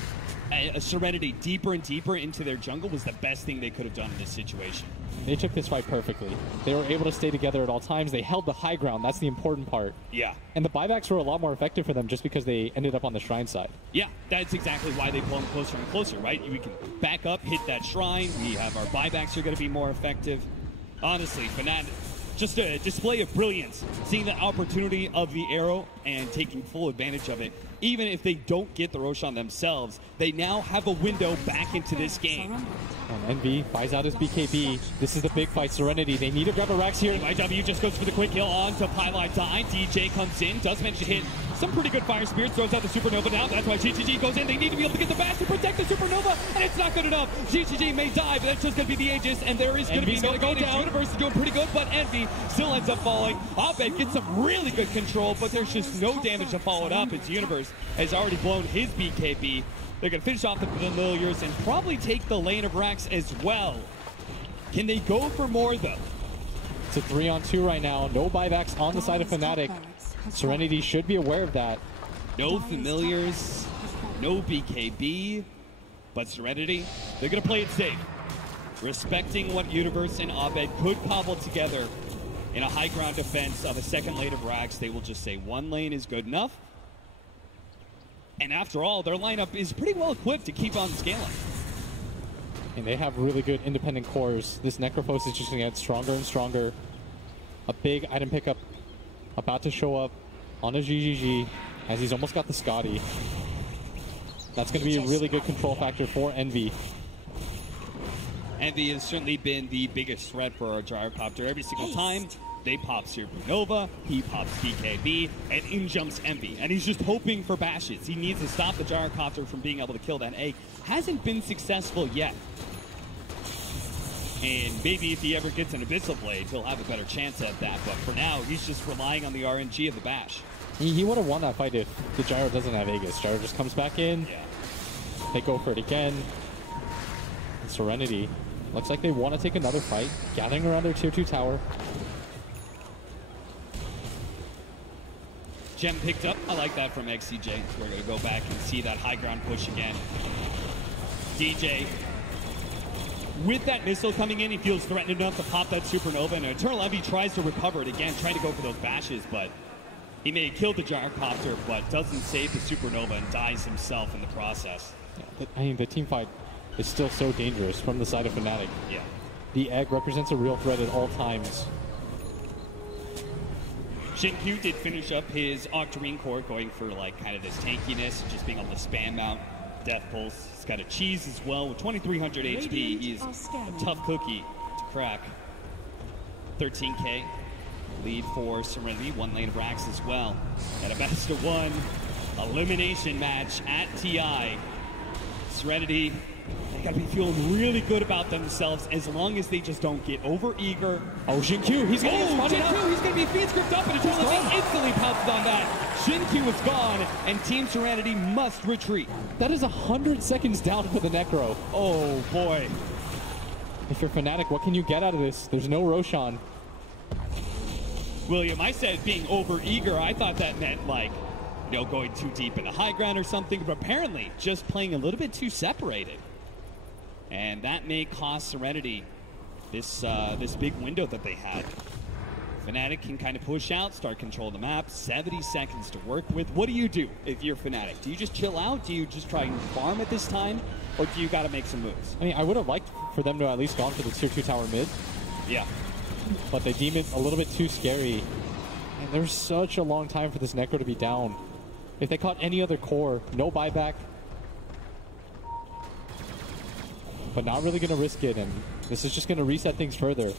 a Serenity deeper and deeper into their jungle was the best thing they could have done in this situation. They took this fight perfectly. They were able to stay together at all times. They held the high ground. That's the important part. Yeah. And the buybacks were a lot more effective for them just because they ended up on the shrine side. Yeah, that's exactly why they pull them closer and closer, right? We can back up, hit that shrine. We have our buybacks are going to be more effective. Honestly, Fnatic, just a display of brilliance, seeing the opportunity of the arrow and taking full advantage of it. Even if they don't get the Roshan themselves, they now have a window back into this game. And Envy buys out his BKB. This is the big fight. Serenity, they need to grab a Rex here. YW just goes for the quick kill on to Pylai Dai. DJ comes in, does manage to hit some pretty good fire spirits, throws out the Supernova now. That's why GGG goes in. They need to be able to get the bash to protect the Supernova, and it's not good enough. GGG may die, but that's just going to be the Aegis, and there is going to be no go down. Universe is doing pretty good, but Envy still ends up falling. Abed gets some really good control, but there's just no damage to follow it up. Its Universe has already blown his BKB. They're going to finish off the Familiars and probably take the lane of Rax as well. Can they go for more, though? It's a 3-on-2 right now. No buybacks on the side of Fnatic. Serenity should be aware of that. No Familiars, no BKB, but Serenity, they're going to play it safe. respecting what Universe and Abed could cobble together in a high ground defense of a second lane of Rax. They will just say one lane is good enough. And after all, their lineup is pretty well equipped to keep on scaling. And they have really good independent cores. This Necrophos is just going to get stronger and stronger. A big item pickup about to show up on a GGG as he's almost got the Scotty. That's going to be a really good control factor for Envy. Envy has certainly been the biggest threat for our Gyrocopter. Every single time they pop Supernova, he pops BKB, and in jumps Envy. And he's just hoping for bashes. He needs to stop the Gyrocopter from being able to kill that egg. Hasn't been successful yet. And maybe if he ever gets an Abyssal Blade, he'll have a better chance at that. But for now, he's just relying on the RNG of the bash. He would have won that fight if the Gyro doesn't have Aegis. Gyro just comes back in. Yeah. They go for it again. And Serenity looks like they want to take another fight, gathering around their tier 2 tower. Gem picked up. I like that from XCJ. We're going to go back and see that high ground push again. DJ, with that missile coming in, he feels threatened enough to pop that Supernova, and Eternal Envy tries to recover it again, trying to go for those bashes, but he may have killed the Gyrocopter, but doesn't save the Supernova and dies himself in the process. Yeah, I mean, the team fight is still so dangerous from the side of Fnatic. Yeah. The egg represents a real threat at all times. Shin-Q did finish up his Octarine core, going for like kind of this tankiness, just being able to spam out Death Pulse. He's got a cheese as well with 2300 HP. He's a tough cookie to crack. 13k lead for Serenity, one lane of Rax as well. And a best of one elimination match at TI. Serenity, they gotta be feeling really good about themselves as long as they just don't get over eager. Oh, Jin-Q, he's gonna get spotted out. Jin-Q, he's gonna be feed script up, and Eternal Envy instantly pounced on that. Jin-Q is gone, and Team Serenity must retreat. That is 100 seconds down for the Necro. Oh boy. If you're Fnatic, what can you get out of this? There's no Roshan. William, I said being over eager. I thought that meant like, you know, going too deep in the high ground or something, but apparently just playing a little bit too separated. And that may cost Serenity this big window that they had. Fnatic can kind of push out, start control the map, 70 seconds to work with. What do you do if you're Fnatic? Do you just chill out? Do you just try and farm at this time? Or do you got to make some moves? I mean, I would have liked for them to at least gone for the tier 2 tower mid. Yeah. But they deem it a little bit too scary. And there's such a long time for this Necro to be down. If they caught any other core, no buyback. But not really going to risk it, and this is just going to reset things further.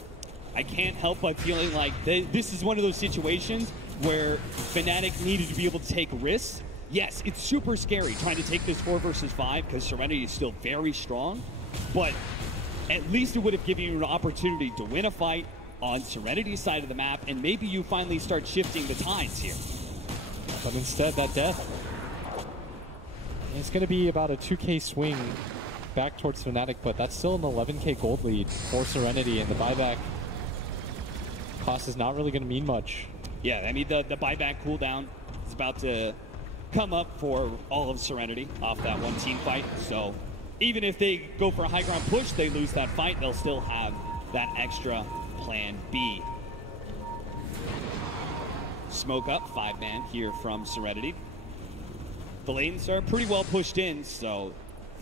I can't help but feeling like this is one of those situations where Fnatic needed to be able to take risks. Yes, it's super scary trying to take this 4 versus 5 because Serenity is still very strong, but at least it would have given you an opportunity to win a fight on Serenity's side of the map, and maybe you finally start shifting the tides here. But instead, that death. It's going to be about a 2k swing back towards Fnatic, but that's still an 11k gold lead for Serenity, and the buyback cost is not really going to mean much. Yeah, I mean, the buyback cooldown is about to come up for all of Serenity off that one team fight, so even if they go for a high ground push, they lose that fight, they'll still have that extra plan B. Smoke up, 5-man here from Serenity. The lanes are pretty well pushed in, so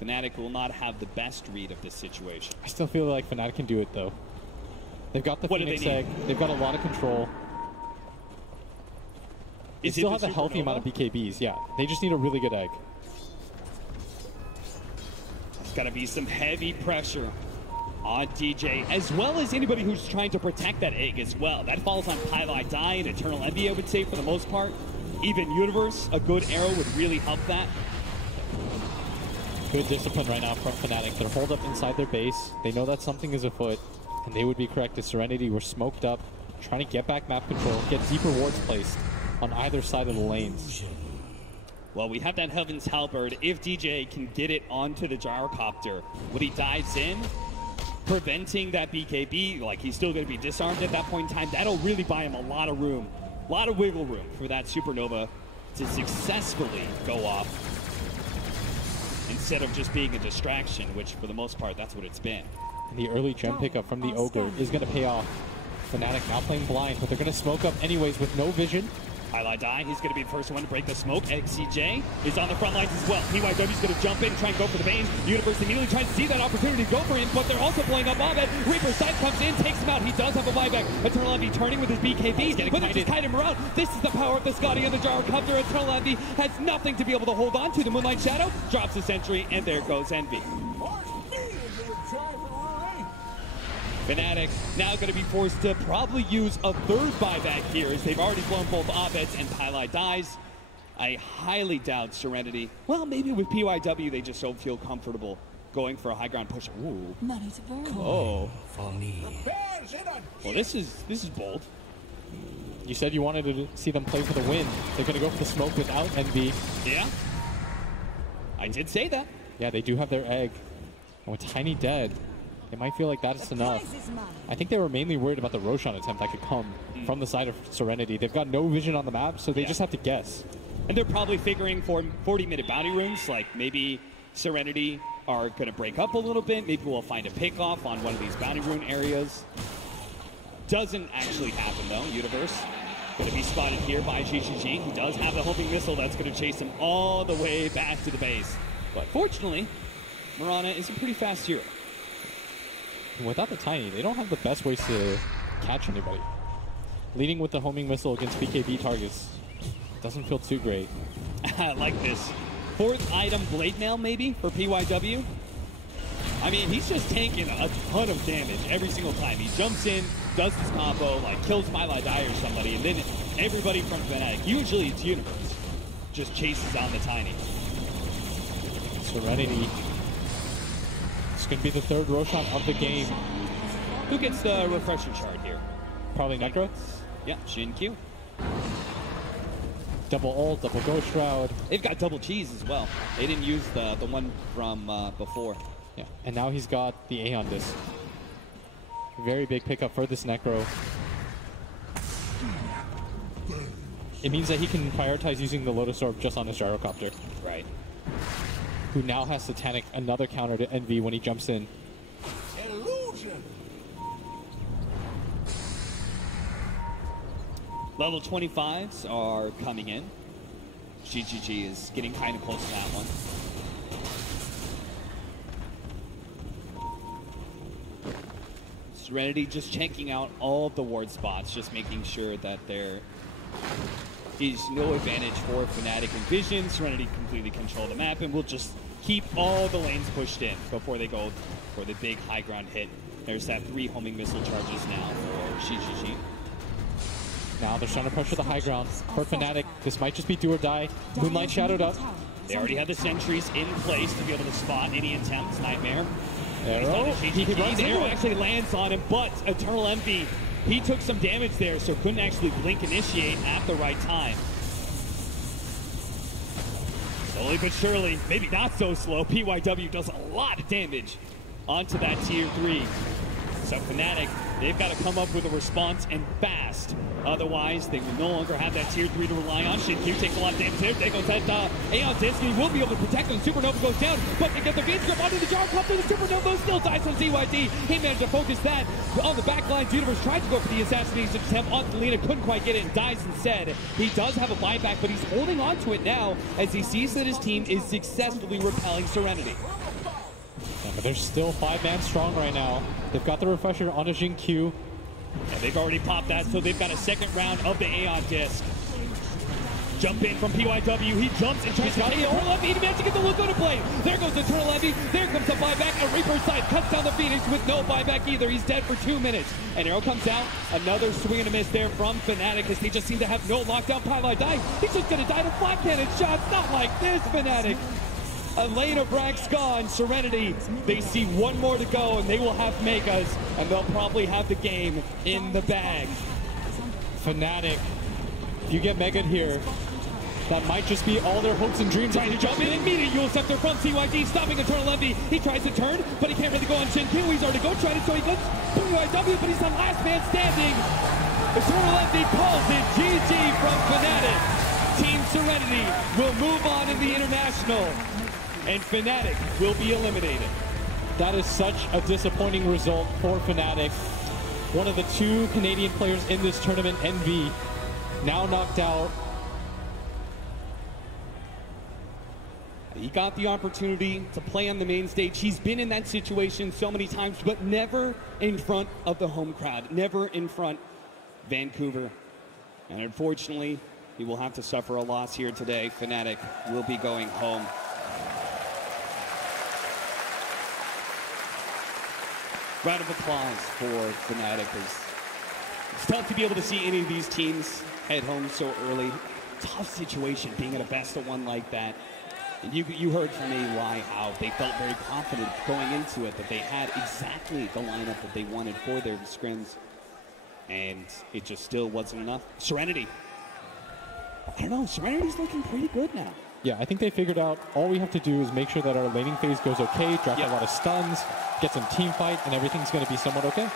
Fnatic will not have the best read of this situation. I still feel like Fnatic can do it, though. They've got the Phoenix egg. They've got a lot of control. They still have a healthy amount of BKBs, yeah. They just need a really good egg. It's got to be some heavy pressure on DJ, as well as anybody who's trying to protect that egg as well. That falls on Pylai Die and Eternal Envy, I would say, for the most part. Even Universe, a good arrow would really help that. Good discipline right now from Fnatic. They're holed up inside their base. They know that something is afoot, and they would be correct if Serenity were smoked up, trying to get back map control, get deeper wards placed on either side of the lanes. Well, we have that Heaven's Halberd. If DJ can get it onto the Gyrocopter, when he dives in, preventing that BKB, like he's still going to be disarmed at that point in time, that'll really buy him a lot of room, a lot of wiggle room for that Supernova to successfully go off instead of just being a distraction, which for the most part, that's what it's been. And the early gem pickup from the Ogre is going to pay off. Fnatic now playing blind, but they're going to smoke up anyways with no vision. Highlight die, he's going to be the first one to break the smoke. XCJ is on the front lines as well. PYW's going to jump in and try and go for the Banes. Universe immediately tries to see that opportunity to go for him, but they're also blowing up Abed. Reaper Sight comes in, takes him out. He does have a buyback. Eternal Envy turning with his BKB, but they just kite him around. This is the power of the Scotty and the Gyrocopter. Eternal Envy has nothing to be able to hold on to. The Moonlight Shadow drops the sentry, and there goes Envy. Fnatic now going to be forced to probably use a third buyback here as they've already blown both Abeds and Pylai dies. I highly doubt Serenity. Well, maybe with PYW they just don't feel comfortable going for a high ground push. Ooh. Oh. For me. Well, this is bold. You said you wanted to see them play for the win. They're going to go for the smoke without Envy. Yeah. I did say that. Yeah, they do have their egg. And with Tiny dead, they might feel like that's enough. I think they were mainly worried about the Roshan attempt that could come from the side of Serenity. They've got no vision on the map, so they just have to guess. And they're probably figuring for 40-minute bounty rooms, like maybe Serenity are going to break up a little bit. Maybe we'll find a pick-off on one of these bounty rune areas. Doesn't actually happen, though. Universe going to be spotted here by GGG. He does have the homing missile that's going to chase him all the way back to the base. But fortunately, Mirana is a pretty fast hero. Without the Tiny, they don't have the best ways to catch anybody. Leading with the homing missile against BKB targets doesn't feel too great. I like this. Fourth item Blade Mail maybe for PYW. I mean, he's just tanking a ton of damage every single time. He jumps in, does his combo, like kills Pylai Die or somebody, and then everybody from Fnatic, usually it's Universe, just chases down the Tiny. Serenity. It's going to be the third Roshan of the game. Who gets the refresher shard here? Probably Necro. Yeah, Shin Q. Double ult, double Ghost Shroud. They've got double cheese as well. They didn't use the one from before. Yeah, and now he's got the Aeon Disc. Very big pickup for this Necro. It means that he can prioritize using the Lotus Orb just on his Gyrocopter. Right. Who now has Satanic, another counter to Envy when he jumps in. Illusion. Level 25s are coming in. GGG is getting kind of close to that one. Serenity just checking out all of the ward spots, just making sure that there is no advantage for Fnatic and Vision. Serenity completely control the map, and we'll just keep all the lanes pushed in before they go for the big high ground hit. There's that 3 homing missile charges now for GGG. Now they're trying to pressure the high ground. For Fnatic, this might just be do or die. Moonlight shadowed up. They already had the sentries in place to be able to spot any attempts. Nightmare. Arrow. He runs the arrow actually lands on him, but Eternal Envy, he took some damage there, so couldn't actually blink initiate at the right time. Slowly but surely, maybe not so slow, PYW does a lot of damage onto that tier 3. So Fnatic, they've got to come up with a response and fast. Otherwise, they will no longer have that tier 3 to rely on. Shin-Q takes a lot of damage there. There goes that Aeon Disc. He will be able to protect him. Supernova goes down, but they get the Beast Grip onto the Gyrocopter. The Supernova still dies from ZYD. He managed to focus that on the back lines. Universe tried to go for the assassination attempt on Selena, couldn't quite get it and dies instead. He does have a buyback, but he's holding on to it now as he sees that his team is successfully repelling Serenity. Yeah, but they're still 5-man strong right now. They've got the refresher on a Jin Q. And they've already popped that, so they've got a second round of the Aeon Disc. Jump in from PYW. He jumps and tries to get Eternal Envy. He managed to get the Laguna play. There goes Eternal Envy. There comes the buyback. A Reaper side cuts down the Phoenix with no buyback either. He's dead for 2 minutes. And arrow comes out. Another swing and a miss there from Fnatic as they just seem to have no lockdown. Pylai die. He's just going to die to flat cannon shots. Not like this, Fnatic. A lane of Brax gone. Serenity, they see one more to go, and they will have Megas, and they'll probably have the game in the bag. Fnatic, if you get Mega here, that might just be all their hopes and dreams. Trying to jump in immediate Yule Scepter from CYD, stopping Eternal Envy. He tries to turn, but he can't really go on Shin Q. He's already go tried it, so he gets PYW, but he's the last man standing. Eternal Envy calls it GG from Fnatic. Team Serenity will move on in the International, and Fnatic will be eliminated. That is such a disappointing result for Fnatic. One of the two Canadian players in this tournament, NV, now knocked out. He got the opportunity to play on the main stage. He's been in that situation so many times, but never in front of the home crowd, never in front of Vancouver. And unfortunately, he will have to suffer a loss here today. Fnatic will be going home. Round of applause for Fnatic. It's tough to be able to see any of these teams head home so early. Tough situation being at a best-of-1 like that. And you heard from how they felt very confident going into it, that they had exactly the lineup that they wanted for their scrims. And it just still wasn't enough. Serenity. I don't know, Serenity's looking pretty good now. Yeah, I think they figured out all we have to do is make sure that our laning phase goes okay, drop a lot of stuns, get some team fight, and everything's going to be somewhat okay.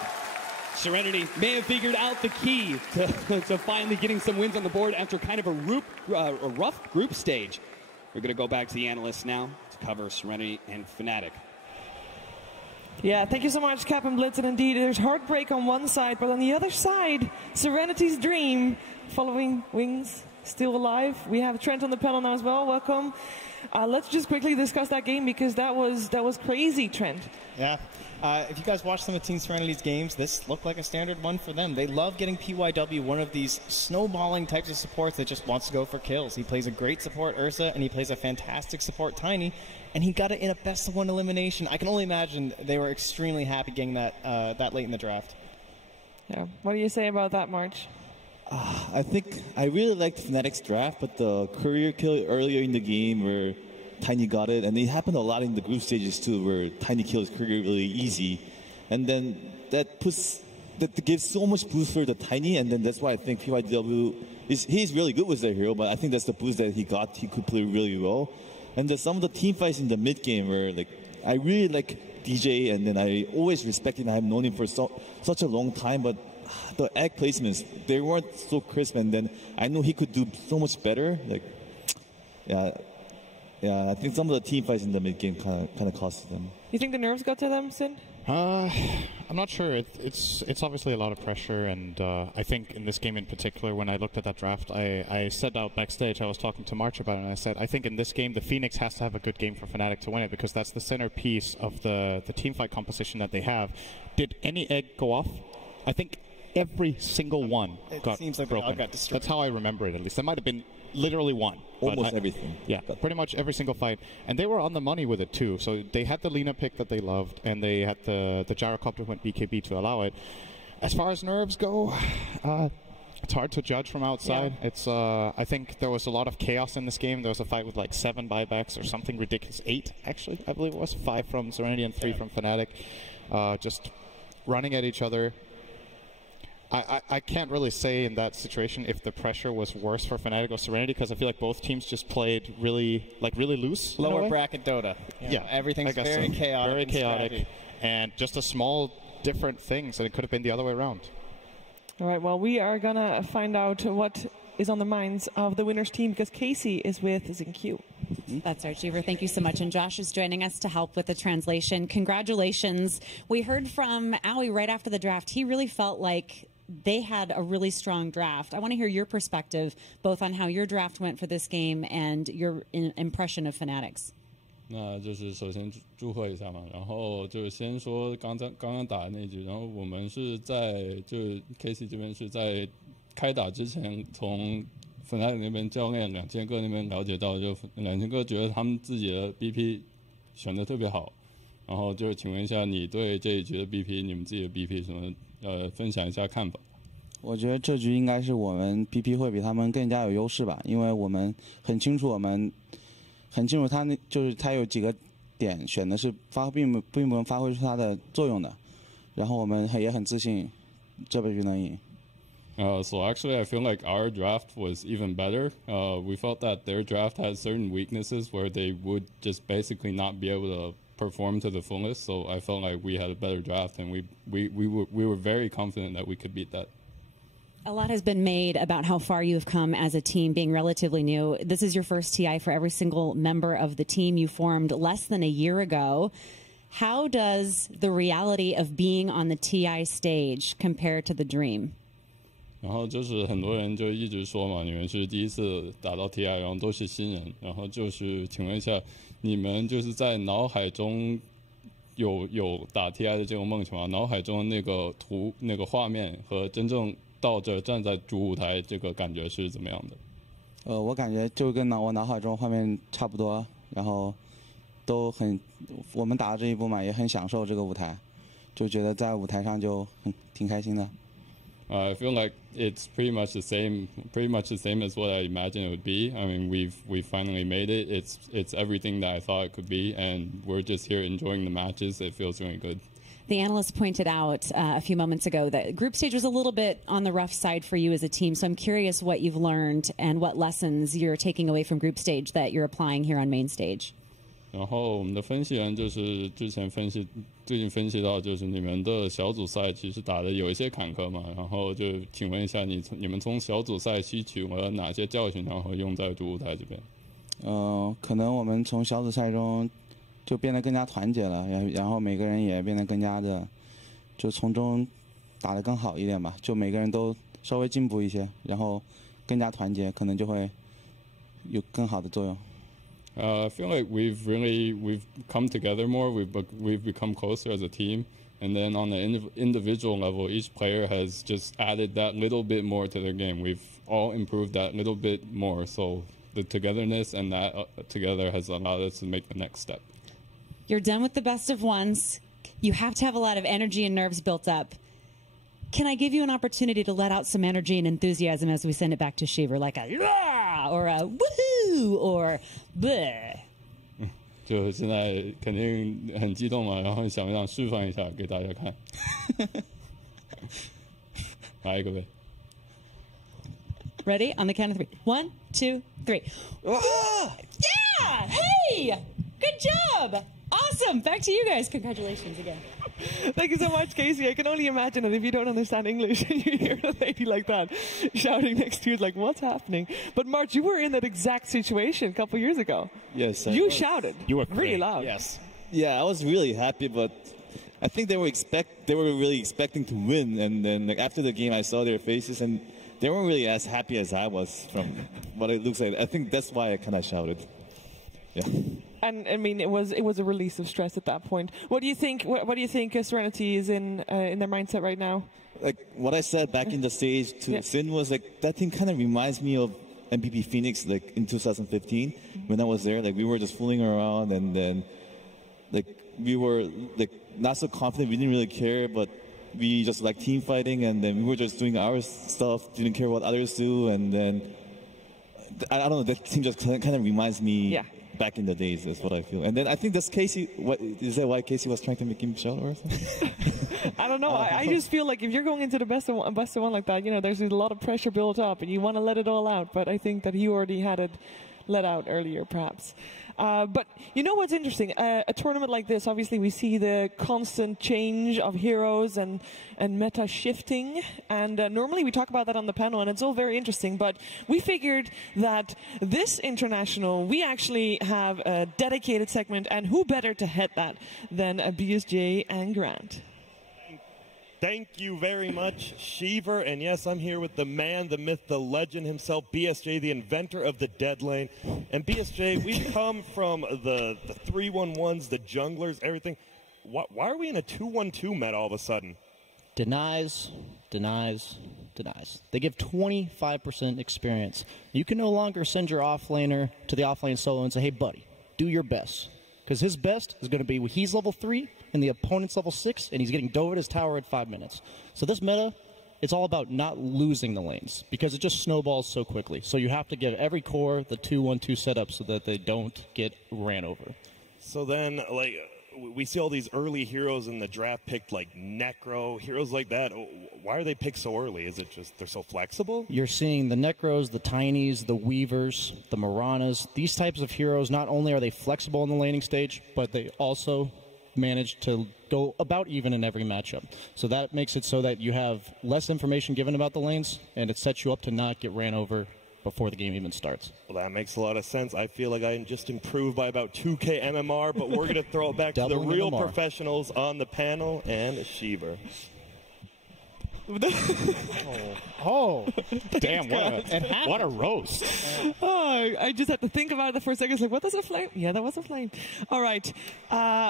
Serenity may have figured out the key to finally getting some wins on the board after kind of a rough group stage. We're going to go back to the analysts now to cover Serenity and Fnatic. Yeah, thank you so much, Captain Blitz. And indeed, there's heartbreak on one side, but on the other side, Serenity's dream, following wings, still alive. We have Trent on the panel now as well. Welcome. Let's just quickly discuss that game because that was crazy, Trent. Yeah. If you guys watch some of Team Serenity's games, this looked like a standard one for them. They love getting PYW, one of these snowballing types of supports that just wants to go for kills. He plays a great support Ursa, and he plays a fantastic support Tiny, and he got it in a best-of-1 elimination. I can only imagine they were extremely happy getting that that late in the draft. Yeah. What do you say about that, March? I think I really liked Fnatic's draft, but the courier kill earlier in the game where Tiny got it, and it happened a lot in the group stages too, where Tiny kills courier really easy, and then that gives so much boost for the Tiny, and then that's why I think PYW he's really good with their hero, but I think that's the boost that he got. He could play really well, and there's some of the team fights in the mid game where I really like DJ, and then I always respect him. I've known him for such a long time, but the egg placements, they weren't so crisp, and then I know he could do so much better. Yeah, I think some of the team fights in the mid game kind of cost them. You think the nerves got to them, Sin? I'm not sure. It's obviously a lot of pressure, and I think in this game in particular, when I looked at that draft, I said out backstage, I was talking to March about it, and I said, I think in this game, the Phoenix has to have a good game for Fnatic to win it, because that's the centerpiece of the team fight composition that they have. Did any egg go off? I think every single one got broken. That's how I remember it, at least. There might have been literally one. Almost everything. Yeah, pretty much every single fight. And they were on the money with it, too. So they had the Lina pick that they loved, and they had the gyrocopter went BKB to allow it. As far as nerves go, it's hard to judge from outside. Yeah. It's I think there was a lot of chaos in this game. There was a fight with like 7 buybacks or something ridiculous. 8, actually, I believe it was. 5 from Serenity and 3 from Fnatic. Just running at each other. I can't really say in that situation if the pressure was worse for Fnatic or Serenity, because I feel like both teams just played really loose. Lower bracket Dota. Yeah, everything's very chaotic. Very chaotic, and just a small different things, and it could have been the other way around. All right, well, we are going to find out what is on the minds of the winner's team, because Casey is with ZinQ. That's our Cheever. Thank you so much. And Josh is joining us to help with the translation. Congratulations. We heard from Owie right after the draft. He really felt like they had a really strong draft. I want to hear your perspective, both on how your draft went for this game and your impression of Fnatic's. 那就是首先祝贺一下嘛，然后就先说刚刚打的那局，然后我们是在就 KC 这边是在开打之前从 Fnatic 那边教练2000个那边了解到，就2000个觉得他们自己的 BP 选的特别好，然后就是请问一下你对这一局的 BP， 你们自己的 BP 什么分享一下看法。我觉得这局应该是我们 BP 会比他们更加有优势吧，因为我们很清楚他就是他有几个点选的是并不能发挥出他的作用的，然后我们也很自信这局能赢。So actually, I feel like our draft was even better. We felt that their draft had certain weaknesses where they would just basically not be able to perform to the fullest. So I felt like we had a better draft, and we were very confident that we could beat that. A lot has been made about how far you have come as a team, being relatively new. This is your first TI for every single member of the team you formed less than a year ago. How does the reality of being on the TI stage compare to the dream? 然后就是很多人就一直说嘛，你们是第一次打到 TI， 然后都是新人，然后就是请问一下，你们就是在脑海中有打 TI 的这种梦想吗？脑海中那个图、那个画面和真正到这站在主舞台这个感觉是怎么样的？我感觉就跟我脑海中画面差不多，然后都很，我们打到这一步嘛，也很享受这个舞台，就觉得在舞台上就挺开心的。I feel like it's pretty much the same as what I imagined it would be. I mean, we've finally made it. It's everything that I thought it could be, and we're just here enjoying the matches. It feels really good. The analyst pointed out a few moments ago that group stage was a little bit on the rough side for you as a team. So I'm curious what you've learned and what lessons you're taking away from group stage that you're applying here on main stage. 然后我们的分析员就是最近分析到，就是你们的小组赛其实打的有一些坎坷嘛，然后就请问一下你们从小组赛吸取了哪些教训，然后用在主舞台这边？可能我们从小组赛中就变得更加团结了，然后每个人也变得更加的，就从中打得更好一点吧，就每个人都稍微进步一些，然后更加团结，可能就会有更好的作用。I feel like we've come together more. We've become closer as a team, and then on the individual level, each player has just added that little bit more to their game. We've all improved that little bit more. So the togetherness and that together has allowed us to make the next step. You're done with the best of ones. You have to have a lot of energy and nerves built up. Can I give you an opportunity to let out some energy and enthusiasm as we send it back to Shiver, like a "yeah" or a "woohoo" or "bleh"? 就现在肯定很激动嘛，然后想不想示范一下给大家看？来一个呗。Ready? On the count of 3. 1, 2, 3. Yeah! Hey! Good job! Awesome! Back to you guys. Congratulations again. Thank you so much, Casey. I can only imagine that if you don't understand English and you hear a lady like that shouting next to you, it's like, what's happening? But March, you were in that exact situation a couple years ago. Yes. You shouted. You were really loud. Yes. Yeah, I was really happy, but I think they were really expecting to win, and then like after the game, I saw their faces, and they weren't really as happy as I was from what it looks like. I think that's why I kind of shouted. Yeah. And I mean, it was a release of stress at that point. What do you think? What do you think Serenity is in their mindset right now? Like what I said back in the stage to Sin was like that thing kind of reminds me of MVP Phoenix like in 2015 when I was there. Like we were just fooling around, and then like we were like not so confident. We didn't really care, but we just like team fighting, and then we were just doing our stuff. Didn't care what others do, and then I don't know. That team just kind of reminds me. Yeah. Back in the days, is what I feel. And then I think that's Casey. Is that why Casey was trying to make him shout or something? I don't know. I just feel like if you're going into the best of one like that, you know, there's a lot of pressure built up, and you want to let it all out. But I think that he already had it let out earlier, perhaps. But you know what's interesting? A tournament like this, obviously, we see the constant change of heroes and meta shifting. And normally we talk about that on the panel, and it's all very interesting. But we figured that this international, we actually have a dedicated segment, and who better to head that than BSJ and Grant? Thank you very much, Shiver. And yes, I'm here with the man, the myth, the legend himself, BSJ, the inventor of the dead lane. And BSJ, we've come from the 3-1-1s, the junglers, everything. Why are we in a 2-1-2 meta all of a sudden? Denies. They give 25% experience. You can no longer send your offlaner to the offlane solo and say, hey, buddy, do your best. Because his best is going to be when he's level 3 and the opponent's level 6, and he's getting dove at his tower at 5 minutes. So this meta, it's all about not losing the lanes, because it just snowballs so quickly. So you have to give every core the 2-1-2 setup so that they don't get ran over. So then, like, we see all these early heroes in the draft picked, like Necro, heroes like that. Why are they picked so early? Is it just they're so flexible? You're seeing the Necros, the Tinies, the Weavers, the Maranas. These types of heroes, not only are they flexible in the laning stage, but they also manage to go about even in every matchup. So that makes it so that you have less information given about the lanes, and it sets you up to not get ran over before the game even starts. Well, that makes a lot of sense. I feel like I just improved by about 2K MMR, but we're going to throw it back to the real professionals on the panel and Shiver. Damn, what a roast. Oh, I just had to think about it for a second. It's like, what is a flame? Yeah, that was a flame. All right.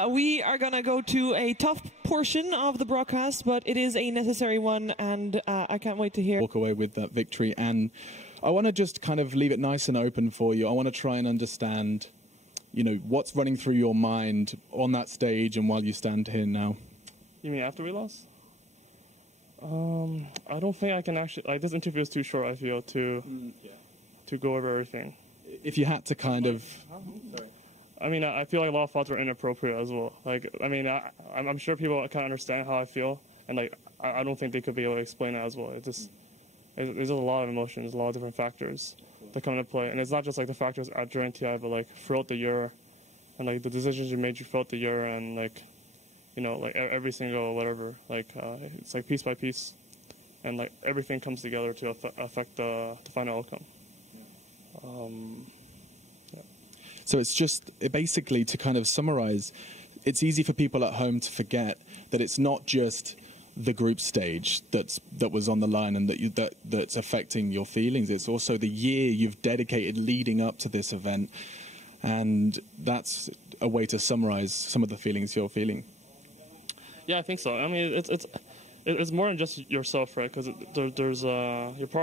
We are going to go to a tough portion of the broadcast, but it is a necessary one, and I can't wait to hear. Walk away with that victory, and I want to just kind of leave it nice and open for you. I want to try and understand, you know, what's running through your mind on that stage and while you stand here now. You mean after we lost? I don't think I can actually, like, this interview is too short, I feel, to go over everything. If you had to kind of... I mean, I feel like a lot of thoughts were inappropriate as well. Like, I mean, I'm sure people can understand how I feel, and, like, I don't think they could be able to explain it as well. It's just, there's just a lot of emotions, a lot of different factors that come into play. And it's not just, like, the factors at during TI, but, like, throughout the year, and, like, the decisions you made throughout the year, and, like, you know, like every single whatever, like it's like piece by piece, and like everything comes together to affect the final outcome. So it's just basically, to kind of summarize, it's easy for people at home to forget that it's not just the group stage that was on the line and that's affecting your feelings. It's also the year you've dedicated leading up to this event, and that's a way to summarize some of the feelings you're feeling. Yeah, I think so. I mean, it's more than just yourself, right? Because there's you're part